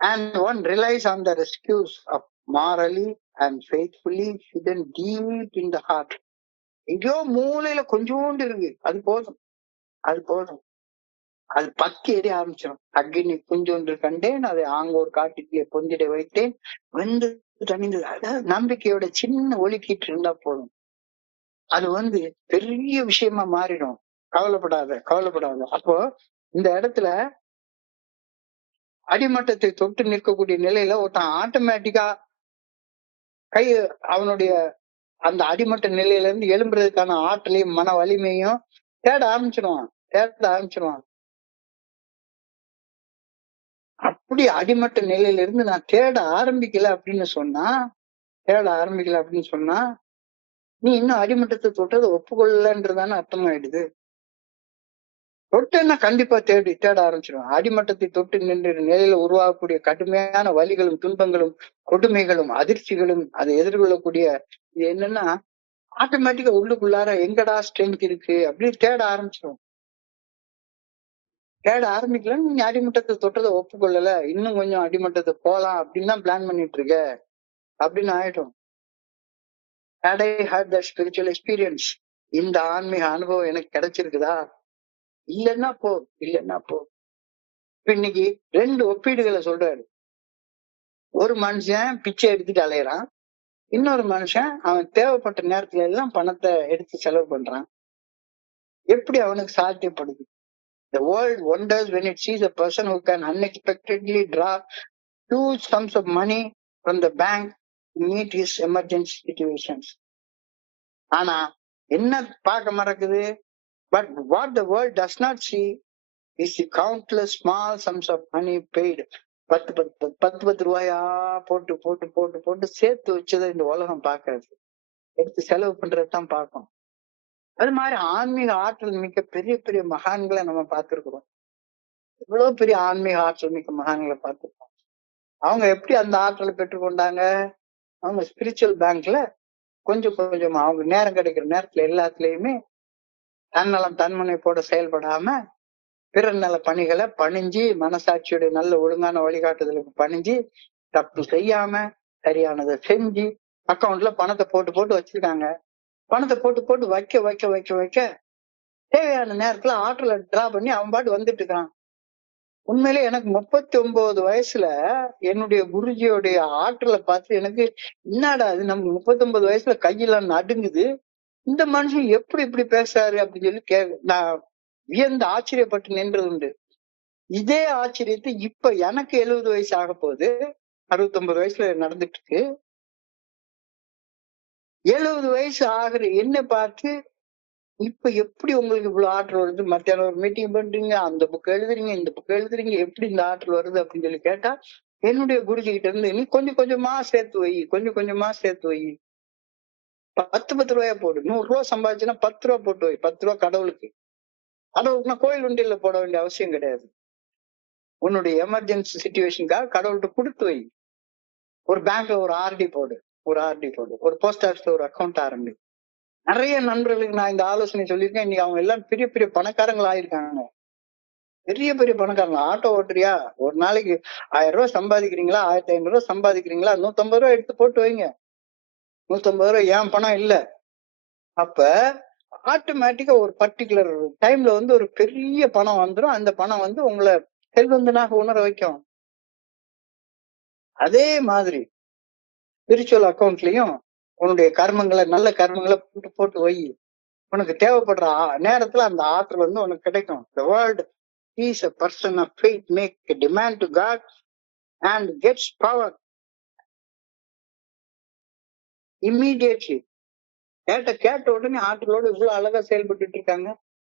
and one relies on the rescues of morally and faithfully hidden deep in the heart. எங்கேயோ மூலையில கொஞ்சோண்டு இருக்கு, அது போதும். அது பத்தி எரிய ஆரம்பிச்சிடும். அக்னி கொஞ்சொன்று கண்டேன், அதை ஆங்கோர் காட்டுக்குள்ளே பொந்திட வைத்தேன், வெந்து தணிந்தது. அதாவது நம்பிக்கையோட சின்ன ஒலிக்கிட்டு இருந்தா போதும், அது பெரிய விஷயமா மாறிடும். கவலைப்படாத. அப்போ இந்த இடத்துல அடிமட்டத்தை தொட்டு நிற்கக்கூடிய நிலையில ஒருத்தன் ஆட்டோமேட்டிக்கா அவனுடைய அந்த அடிமட்ட நிலையில இருந்து எழும்புறதுக்கான ஆற்றலையும் மன வலிமையும் தேட ஆரம்பிச்சிருவான். அப்படி அடிமட்ட நிலையில இருந்து நான் தேட ஆரம்பிக்கல அப்படின்னு சொன்னா நீ இன்னும் அடிமட்டத்தை தொட்டதை ஒப்புக்கொள்ளன்றதான அர்த்தமாயிடுது. தொட்டேன்னா கண்டிப்பா தேட ஆரம்பிச்சிடும். அடிமட்டத்தை தொட்டு நின்ற நிலையில உருவாகக்கூடிய கடுமையான வலிகளும் துன்பங்களும் கொடுமைகளும் அதிர்ச்சிகளும் அதை எதிர்கொள்ளக்கூடிய இது என்னன்னா ஆட்டோமேட்டிக்கா உள்ளுக்குள்ளார எங்கடா ஸ்ட்ரென்த் இருக்கு அப்படின்னு தேட ஆரம்பிக்கலன்னு நீங்க அடிமட்டத்தை தொட்டதை ஒப்புக்கொள்ளல, இன்னும் கொஞ்சம் அடிமட்டத்தை போலாம் அப்படின்னு தான் பிளான் பண்ணிட்டு இருக்க அப்படின்னு ஆயிடும். Had I had that spiritual experience, இந்த ஆன்மீக அனுபவம் எனக்கு கிடைச்சிருக்குதா? இல்லைன்னா போ. இன்னைக்கு 2 ஒப்பீடுகளை சொல்றாரு. ஒரு மனுஷன் பிச்சை எடுத்துட்டு அலையறான், இன்னொரு மனுஷன் அவன் தேவைப்பட்ட நேரத்துல எல்லாம் பணத்தை எடுத்து செலவு பண்றான். எப்படி அவனுக்கு சாத்தியப்படுது? The world wonders when it sees a person who can unexpectedly draw huge sums of money from the bank to meet his emergency situations. ஆனா என்ன பார்க்க மறக்குது? But what the world does not see is the countless small sums of money paid. 10 ரூபாயா போட்டு போட்டு போட்டு போட்டு சேர்த்து வச்சதை இந்த உலகம் பார்க்காது. எடுத்து செலவு பண்றதுதான் பார்க்கும். அது மாதிரி ஆன்மீக ஆற்றல் மிக்க பெரிய பெரிய மகான்களை நம்ம பார்த்திருக்கிறோம். எவ்வளவு பெரிய ஆன்மீக ஆற்றல் மிக்க மகான்களை பார்த்திருக்கோம். அவங்க எப்படி அந்த ஆற்றலை பெற்றுக்கொண்டாங்க? அவங்க ஸ்பிரிச்சுவல் பேங்க்ல கொஞ்சம் கொஞ்சமா அவங்க நேரம் கிடைக்கிற நேரத்துல எல்லாத்துலயுமே தன்னலம் தன்முனைப்போட செயல்படாம பிறர் நல பணிகளை பணிஞ்சு மனசாட்சியுடைய நல்ல ஒழுங்கான வழிகாட்டுதலுக்கு பணிஞ்சு தப்பு செய்யாம சரியானதை செஞ்சு அக்கௌண்ட்ல பணத்தை போட்டு போட்டு வச்சிருக்காங்க. பணத்தை போட்டு போட்டு வைக்க வைக்க வைக்க வைக்க தேவையான நேரத்துல ஆற்றலை டிரா பண்ணி அவன் பாட்டு வந்துட்டு இருக்கான். உண்மையிலே எனக்கு 39 வயசுல என்னுடைய குருஜியோடைய ஆற்றலை பார்த்து எனக்கு என்னடா அது, நமக்கு 39 வயசுல கையெல்லாம் நடுங்குது, இந்த மனுஷன் எப்படி இப்படி பேசுறாரு அப்படின்னு சொல்லி நான் வியந்து ஆச்சரியப்பட்டு நின்றது உண்டு. இதே ஆச்சரியத்தை இப்ப எனக்கு 70 வயசு ஆக போகுது, 69 வயசுல நடந்துட்டு இருக்கு. 70 வயசு ஆகுற என்ன பார்த்து இப்ப எப்படி உங்களுக்கு இவ்வளவு ஆற்றல் வருது? மத்தியானம் ஒரு மீட்டிங் பண்றீங்க, அந்த புக் எழுதுறீங்க, இந்த புக் எழுதுறீங்க, எப்படி இந்த ஆற்றல் வருது அப்படின்னு சொல்லி கேட்டா என்னுடைய குருஜி கிட்ட இருந்து நீ கொஞ்சம் கொஞ்சமா சேர்த்து வை, கொஞ்சம் கொஞ்சமா சேர்த்து வை, 10 ரூபாயா போடு, 100 ரூபா சம்பாதிச்சுன்னா 10 ரூபா போட்டு வை, 10 ரூபா கடவுளுக்கு. கடவுளுக்குன்னா கோயில் உண்டியல்ல போட வேண்டிய அவசியம் கிடையாது. உன்னுடைய எமர்ஜென்சி சிச்சுவேஷனுக்காக கடவுள்கிட்ட கொடுத்து வை. ஒரு பேங்க்ல ஒரு ஆர்டி போடு, ஒரு போஸ்ட் ஆபீஸ்ல ஒரு அக்கௌண்ட் ஆரம்பி. நிறைய நண்பர்களுக்கு நான் இந்த ஆலோசனை சொல்லியிருக்கேன். இன்னைக்கு அவங்க எல்லாம் பெரிய பெரிய பணக்காரங்கள் ஆயிருக்காங்க. பெரிய பெரிய பணக்காரங்க. ஆட்டோ ஓட்டுறியா, ஒரு நாளைக்கு 1000 ரூபாய் சம்பாதிக்கிறீங்களா, 1500 ரூபாய் சம்பாதிக்கிறீங்களா, 150 ரூபாய் எடுத்து போட்டு வைங்க. 150 ரூபாய் ஏன் பணம் இல்ல. அப்ப ஆட்டோமேட்டிக்கா ஒரு பர்டிகுலர் டைம்ல ஒரு பெரிய பணம் வந்துடும். அந்த பணம் உங்களை செல்வந்தனாக உணர வைக்கும். அதே மாதிரி ஸ்பிரிச்சுவல் அக்கௌண்ட்லயும் உன்னுடைய கர்மங்களை, நல்ல கர்மங்களை போட்டு போட்டு வை. உனக்கு தேவைப்படுற நேரத்துல அந்த ஆற்றல் உனக்கு கிடைக்கும். The world is a person of faith make a demand to God and gets power immediately. கேட்ட உடனே ஆற்றலோடு இவ்வளவு அழகா செயல்பட்டு இருக்காங்க.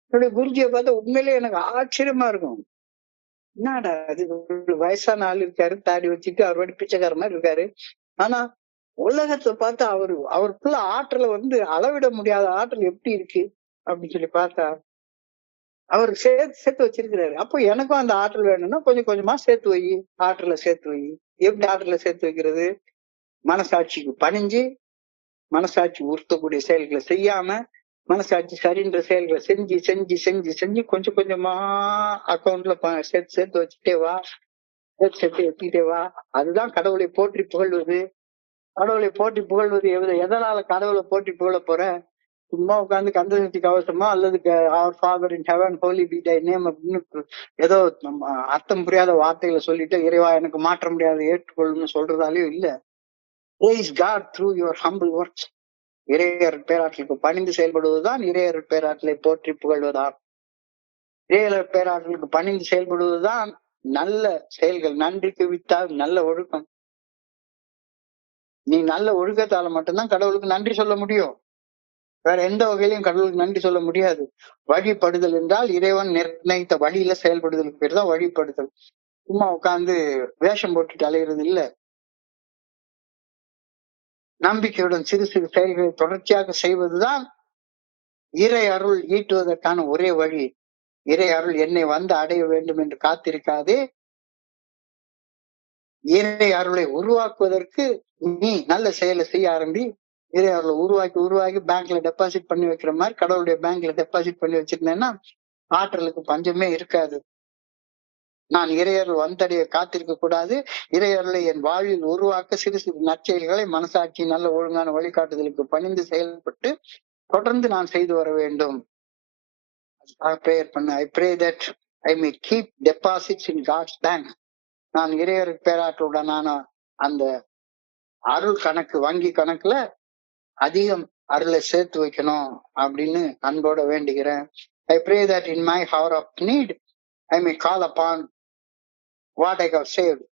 என்னுடைய குருஜியை பார்த்தா உண்மையிலேயே எனக்கு ஆச்சரியமா இருக்கும். என்னடா அது, வயசான ஆள் இருக்காரு, தாடி வச்சுட்டு அவர் பிச்சைக்கார மாதிரி இருக்காரு. ஆனா உலகத்தை பார்த்தா அவருக்குள்ள ஆற்றலை அளவிட முடியாத ஆற்றல் எப்படி இருக்கு அப்படின்னு சொல்லி பார்த்தா அவர் சேர்த்து வச்சிருக்கிறாரு. அப்போ எனக்கும் அந்த ஆற்றல் வேணும்னா கொஞ்சம் கொஞ்சமா சேர்த்து வை, ஆற்றலை சேர்த்து வை. எப்படி ஆற்றலை சேர்த்து வைக்கிறது? மனசாட்சிக்கு பணிஞ்சு, மனசாட்சி உறுத்தக்கூடிய செயல்களை செய்யாம, மனசாட்சி சரின்ற செயல்களை செஞ்சு செஞ்சு செஞ்சு செஞ்சு கொஞ்சம் கொஞ்சமா அக்கௌண்ட்ல சேர்த்து சேர்த்து வச்சுட்டே வா, சேர்த்து வச்சுட்டே வா. அதுதான் கடவுளை போற்றி புகழ்வது. கடவுளை போற்றி புகழ்வது எதனால கடவுளை போற்றி புகழ போற? சும்மா உட்காந்து கந்தசக்தி கவசமா அல்லது அவர் father in heaven holy be thy name அப்படின்னு ஏதோ அர்த்தம் புரியாத வார்த்தைகளை சொல்லிட்டு இறைவா எனக்கு மாற்ற முடியாத ஏற்றுக்கொள்ளுன்னு சொல்றதாலேயும் இல்ல. Praise God through your humble works. இறையர் பேராற்றலுக்கு பணிந்து செயல்படுவதுதான் இறையர் பேராற்றலை போற்றி புகழ்வதாம். இறையர் பேராற்றலுக்கு பணிந்து செயல்படுவதுதான் நல்ல செயல்கள். நன்றிக்கு வித்தால் நல்ல ஒழுக்கம். நீ நல்ல ஒழுக்கத்தால மட்டும்தான் கடவுளுக்கு நன்றி சொல்ல முடியும். வேற எந்த வகையிலையும் கடவுளுக்கு நன்றி சொல்ல முடியாது. வழிபடுதல் என்றால் இறைவன் நிர்ணயித்த வழியில செயல்படுதலுக்கு பேர் தான் வழிபடுதல். சும்மா உட்கார்ந்து வேஷம் போட்டுட்டு அலைகிறது இல்ல. நம்பிக்கையுடன் சிறு சிறு செயல்களை தொடர்ச்சியாக செய்வதுதான் இறை அருள் ஈட்டுவதற்கான ஒரே வழி. இறை அருள் என்னை அடைய வேண்டும் என்று காத்திருக்காதே. இறை அருளை உருவாக்குவதற்கு நீ நல்ல செயலை செய்ய ஆரம்பி. இறை அருளை உருவாக்கி பேங்க்ல டெபாசிட் பண்ணி வைக்கிற மாதிரி கடவுளுடைய பேங்க்ல டெபாசிட் பண்ணி வச்சிருந்தேன்னா ஆற்றலுக்கு பஞ்சமே இருக்காது. நான் இறையருள் வந்தடைய காத்திருக்க கூடாது. இறையருளை என் வாழ்வில் உருவாக்க சிறு சிறு நற்செயல்களை மனசாட்சி நல்ல ஒழுங்கான வழிகாட்டுதலுக்கு பணிந்து செயல்பட்டு தொடர்ந்து நான் செய்து வர வேண்டும். பிரேயர் பண்ண I pray that I may keep deposits in God's bank. நான் இறையர் பேராற்றுடனான அந்த அருள் கணக்கு, வங்கி கணக்குல அதிகம் அருளை சேர்த்து வைக்கணும் அப்படின்னு அன்போட வேண்டிக்கிறேன். I pray that in my hour of need I may call upon what I have saved.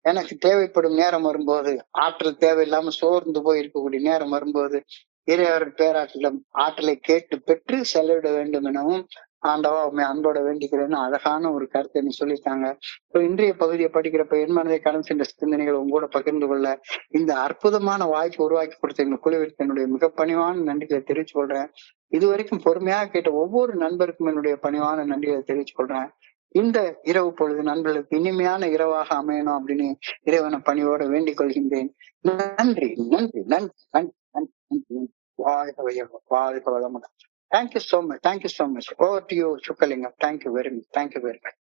எனக்கு தேவைப்படும் நேரம் வரும்போது, ஆற்றல் தேவையில்லாம சோர்ந்து போய் இருக்கக்கூடிய நேரம் வரும்போது, இறைவர் பேராற்றலும் ஆற்றலை கேட்டு பெற்று செலவிட வேண்டும் எனவும் ஆண்டவா உண்மை அன்போட வேண்டிக்கிறேன்னு அழகான ஒரு கருத்தை நீ சொல்லியிருக்காங்க. இப்போ இன்றைய பகுதியை படிக்கிறப்ப என் மனதை கடந்து சென்ற சிந்தனைகள் உங்களோட பகிர்ந்து கொள்ள இந்த அற்புதமான வாய்ப்பு உருவாக்கி கொடுத்த எங்க குழுவிற்கு என்னுடைய மிக பணிவான நன்றிகளை தெரிவிச்சு கொள்றேன். இதுவரைக்கும் பொறுமையாக கேட்ட ஒவ்வொரு நண்பருக்கும் என்னுடைய பணிவான நன்றிகளை தெரிவிச்சு கொள்றேன். இந்த இரவு பொழுது நண்பர்களுக்கு இனிமையான இரவாக அமையணும் அப்படின்னு இறைவனை பணியோட வேண்டிக் கொள்கின்றேன். நன்றி நன்றி நன்றி நன்றி நன்றி நன்றி. வாழ்க வையகம், வாழ்க வளமுடன். Thank you so much. Thank you so much. Over to you, Chukalingam. Thank you very much. Thank you very much.